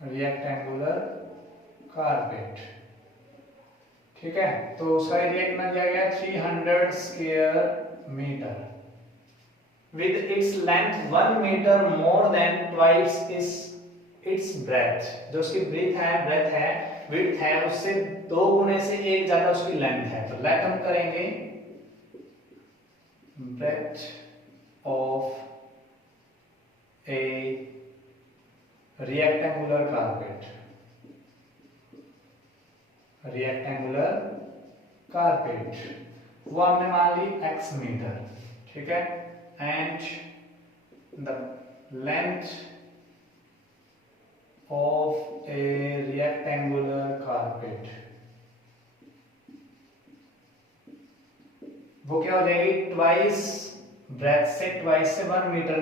rectangular carpet, ठीक है। तो उसका एरिया कितना दिया गया, 300 square metre with its length 1 metre more than twice its breadth. जो उसकी ब्रेथ है विड्थ है उससे 2 गुने से 1 ज्यादा उसकी लेंथ है। तो लेट हम करेंगे breadth of a rectangular carpet, rectangular carpet वो हमने मान ली x मीटर, ठीक है। And the length of A rectangular carpet वो क्या हो जाएगी, ट्वाइस ब्रेथ से, ट्वाइस से 1 मीटर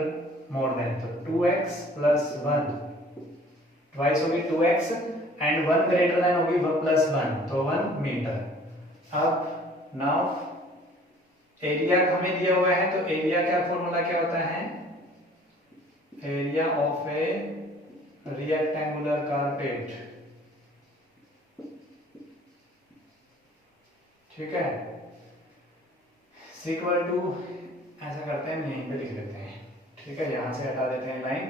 मोर देन, तो 2x प्लस 1, ट्वाइस होगी 2x एंड 1 ग्रेटर देन होगी प्लस 1, तो 1 मीटर। अब नाउ एरिया हमें दिया हुआ है, तो एरिया का फॉर्मूला क्या होता है, area of A rectangular carpet, ठीक है, इक्वल टू, ऐसा करते हैं यहीं पे लिख देते हैं, ठीक है, यहाँ से हटा देते हैं लाइन।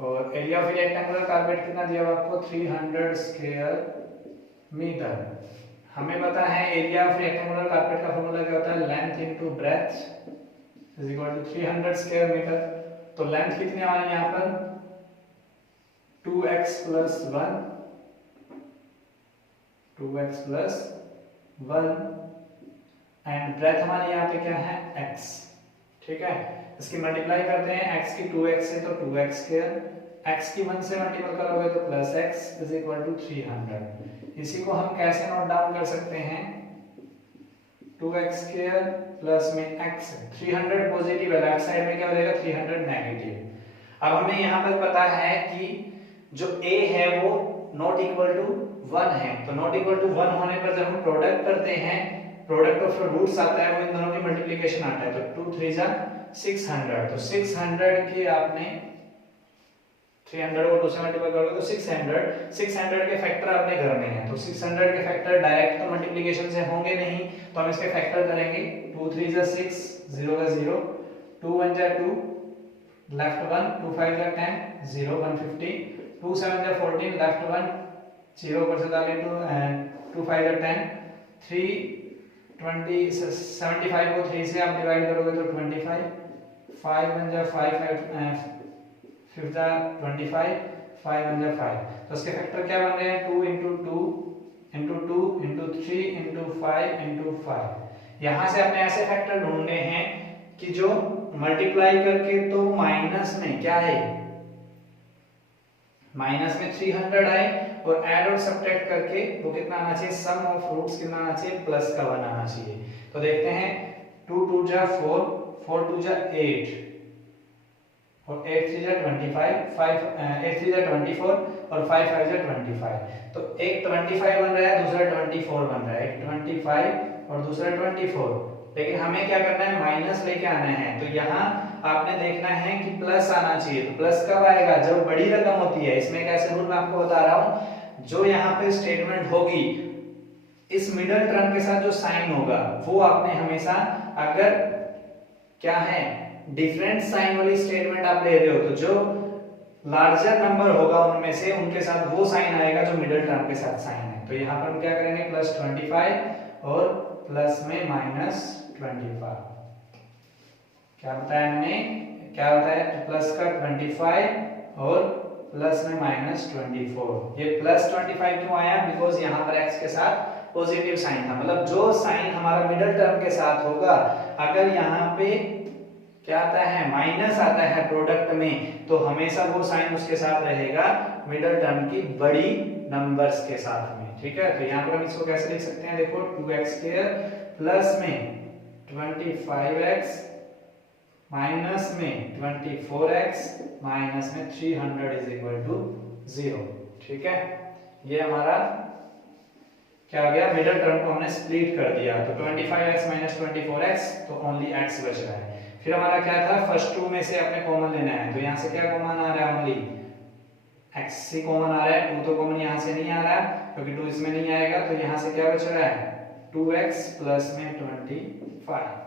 और एरिया ऑफ रेक्टेंगुलर कारपेट कितना दिया हुआ आपको, 300 स्क्वायर मीटर। हमें पता है एरिया ऑफ रेक्टेंगुलर कारपेट का फॉर्मूला क्या होता है, length into breadth is equal to 300 square metre. तो लेंथ कितनी आ रही है यहाँ पर, 2x plus 1, 2x plus 1 and breadth हमारे यहाँ पे क्या है, x, ठीक है। इसकी मल्टीप्लाई करते हैं, x की 2x से तो 2x स्क्वायर, x की 1 से मल्टीपल करोगे तो plus x is equal to 300। इसी को हम कैसे नोट डाउन कर सकते हैं, 2x स्क्वायर प्लस में x, 300 पॉजिटिव है, लेफ्ट साइड में क्या हो जाएगा, 300 नेगेटिव। अब हमें यहाँ पर पता है कि जो a है वो नॉट इक्वल टू 1 है, तो नॉट इक्वल टू 1 होने पर जब हम प्रोडक्ट करते हैं, प्रोडक्ट ऑफ रूट्स आता है वो इन दोनों की मल्टीप्लिकेशन आता है, तो 2 3 जा 600, तो 600 के आपने 300 को 2 से मल्टीप्लाई करोगे तो 600 के फैक्टर आपने करने हैं। तो 600 के फैक्टर डायरेक्ट तो मल्टीप्लिकेशन से होंगे नहीं, तो हम इसके फैक्टर करेंगे, 2 3 जा 6, 0 का 0, 2 1 जा 2, लेफ्ट 1, 2 5 जा 10, 0 150, 2 7 जा 14, लेफ्ट 1, 0 ऊपर से डालें तो 2 5 जा 10, 3 20 75 को 3 से आप डिवाइड करोगे तो 25, 5 1 जा 5 5 जा 25, 5 1 जा 5। तो इसके फैक्टर क्या बन रहे हैं 2 into 2 into 2 into 3 into 5 into 5। यहाँ से आपने ऐसे फैक्टर ढूंढने हैं कि जो मल्टीप्लाई करके तो माइनस में क्या है, माइनस में 300 आए, और ऐड और सब्ट्रैक्ट करके वो कितना आना चाहिए, सम ऑफ रूट्स कितना आना चाहिए, प्लस का 1 आना चाहिए। तो देखते हैं 2 2 जा 4, 4 2 जा 8 और 8 3 जा 25, 5 8 3 जा 24 और 5 5 जा 25। तो एक 25 बन रहा है, दूसरा 24 बन रहा है, एक 25 और दूसरा 24, लेकिन हमें क्या करना है, माइनस लेके आना है। तो यहाँ आपने देखना है कि प्लस आना चाहिए। तो प्लस कब आएगा, जब बड़ी रकम होती है। इसमें कैसे रूल मैं आपको बता रहा हूं, जो यहाँ पे स्टेटमेंट होगी इस मिडिल टर्म के साथ जो साइन होगा वो आपने हमेशा, अगर क्या है डिफरेंट साइन वाली स्टेटमेंट आप ले रहे हो तो जो लार्जर नंबर होगा उनमें से उनके साथ वो साइन आएगा जो मिडिल टर्म के साथ साइन है। तो यहाँ पर हम क्या करेंगे, प्लस 25 और प्लस में माइनस 25। क्या बताया हमने, क्या बताया, प्लस का 25 और प्लस में माइनस 24। ये प्लस 25 क्यों आया, बिकॉज यहाँ पर x के साथ पॉजिटिव साइन था। मतलब जो साइन हमारा मिडिल टर्म के साथ होगा, अगर यहाँ पे क्या आता है, माइनस आता है प्रोडक्ट में, तो हमेशा वो साइन उसके साथ रहेगा मिडिल टर्म की बड़ी नंबर्स के साथ में। ठीक है, तो यहाँ पर हम इसको कैसे लिख सकते हैं, देखो 2x² प्लस में 25x माइनस में 24x माइनस में 300 इज इक्वल टू 0। ठीक है, ये हमारा क्या आ गया, मिडिल टर्म को हमने स्प्लिट कर दिया। तो 25x माइनस 24x, तो ओनली x बच रहा है। फिर हमारा क्या था, फर्स्ट टू में से अपने कॉमन लेना है। तो यहाँ से क्या कॉमन आ रहा है, ओनली x ही कॉमन आ रहा है, 2 तो कॉमन यहाँ से नहीं आ रहा है क्योंकि 2 इसमें नहीं आएगा। तो यहाँ से क्या बच रहा है, 2x प्लस में 25।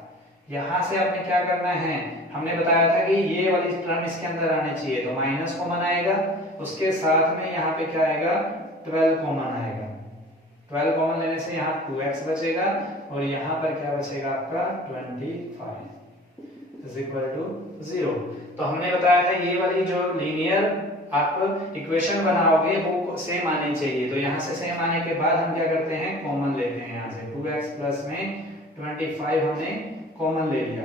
यहाँ से आपने क्या करना है, हमने बताया था कि ये वाली टर्म इसके अंदर आने चाहिए, तो माइनस कॉमन आएगा, उसके साथ में यहाँ पे क्या आएगा, 12 कॉमन आएगा। 12 कॉमन लेने से यहाँ 2x बचेगा और यहाँ पर क्या बचेगा आपका 25 इज इक्वल टू 0। तो हमने बताया था ये वाली जो लीनियर आप इक्वेशन बनाओगे वो सेम आनी चाहिए। तो यहाँ से सेम आने के बाद हम क्या करते हैं, कॉमन लेते हैं। यहाँ से 2x प्लस में 25 हमने कॉमन ले लिया।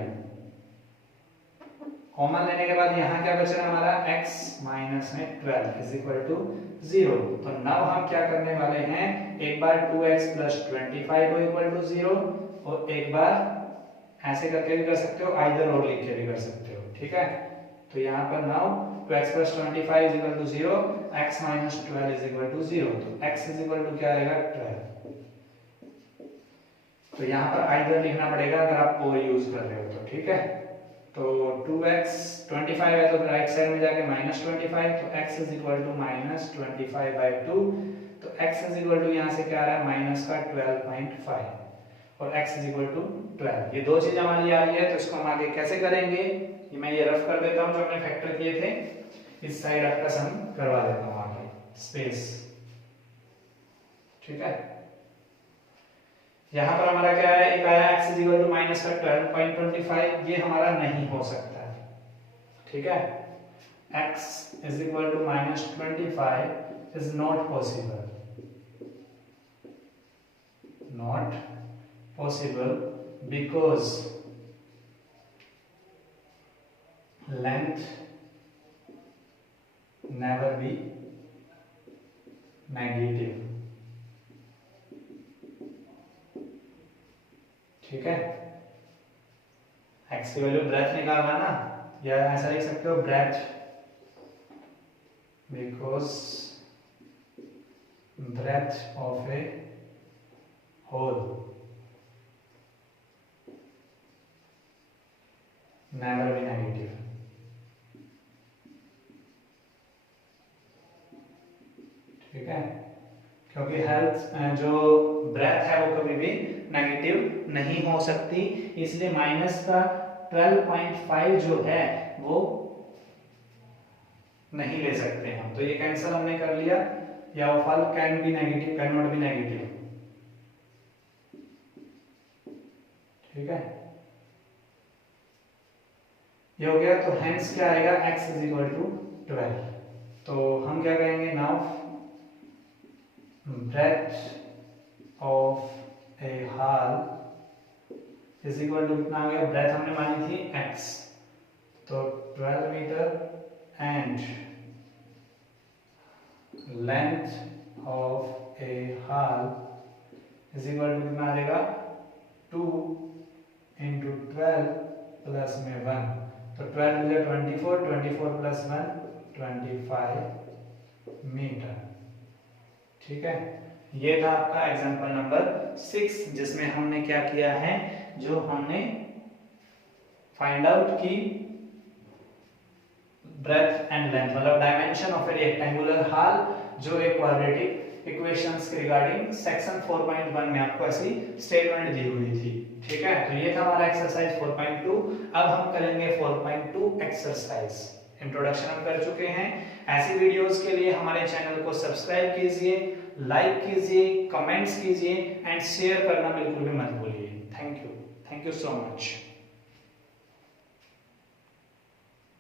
कॉमन लेने के बाद यहाँ क्या बच रहा है हमारा, x माइनस में 12 इज इक्वल टू 0। तो नाउ हम क्या करने वाले हैं, एक बार 2x प्लस 25 को इक्वल टू 0 और एक बार ऐसे करके भी कर सकते हो, आइदर और लिख के भी कर सकते हो। ठीक है, तो यहाँ पर now 2x plus 25 is equal to 0, x minus 12 is equal to 0। तो x इज इक्वल टू क्या आएगा, 12। तो यहाँ पर आइदर लिखना पड़ेगा अगर आप और यूज कर रहे हो तो। ठीक है, तो 2x 25 है तो राइट साइड में जाके माइनस 25, तो x is equal to minus 25/2। तो x इज इक्वल टू यहाँ से क्या आ रहा है, माइनस का 12.5 और x इज इक्वल टू 12। ये दो चीज हमारी आ रही है। तो इसको हम आगे कैसे करेंगे, ये मैं ये रफ कर देता हूँ जो हमने फैक्टर किए थे, इस साइड आपका सम करवा देता हूँ आगे स्पेस। ठीक है, यहाँ पर हमारा क्या है, एक आया x is equal to minus का 12.25, ये हमारा नहीं हो सकता है। ठीक है, x is equal to minus 25 is not possible, not possible because length never be negative। ठीक है, x की वैल्यू ब्रेथ निकालना ना, या ऐसा लिख सकते हो breath, because breadth of a whole never be negative। ठीक है, क्योंकि हेल्थ जो ब्रेथ है वो कभी भी नेगेटिव नहीं हो सकती, इसलिए माइनस का 12.5 जो है वो नहीं ले सकते हम। तो ये कैंसिल हमने कर लिया, या of all can be negative, can not be negative, ठीक है, ये हो गया। तो हेंस क्या आएगा, x इज इक्वल टू 12। तो हम क्या कहेंगे, now breadth of a hall is equal to कितना आ गया, ब्रेथ हमने मानी थी x, तो 12 metre and length of a hall is equal to कितना आ जाएगा, 2 इंटू 12 प्लस में 1, तो 12 हो जाएगा 24, 24 प्लस 1 25 मीटर, ठीक है। ये था आपका एग्जांपल नंबर 6, जिसमें हमने क्या किया है, जो हमने फाइंड आउट की ब्रेथ एंड लेंथ, मतलब डायमेंशन ऑफ ए रेक्टेंगुलर हाल जो एक क्वाड्रेटिक इक्वेशंस के रिगार्डिंग सेक्शन 4.1 में आपको ऐसी स्टेटमेंट दी हुई थी, ठीक है। तो ये था हमारा एक्सरसाइज 4.2। अब हम करेंगे 4.2 एक्सरसाइज। इंट्रोडक्शन हम कर चुके हैं। ऐसी वीडियोस के लिए हमारे चैनल को सब्सक्राइब कीजिए, लाइक कीजिए, कमेंट्स कीजिए एंड शेयर करना बिल्कुल भी मत भूलिए। Thank you so much.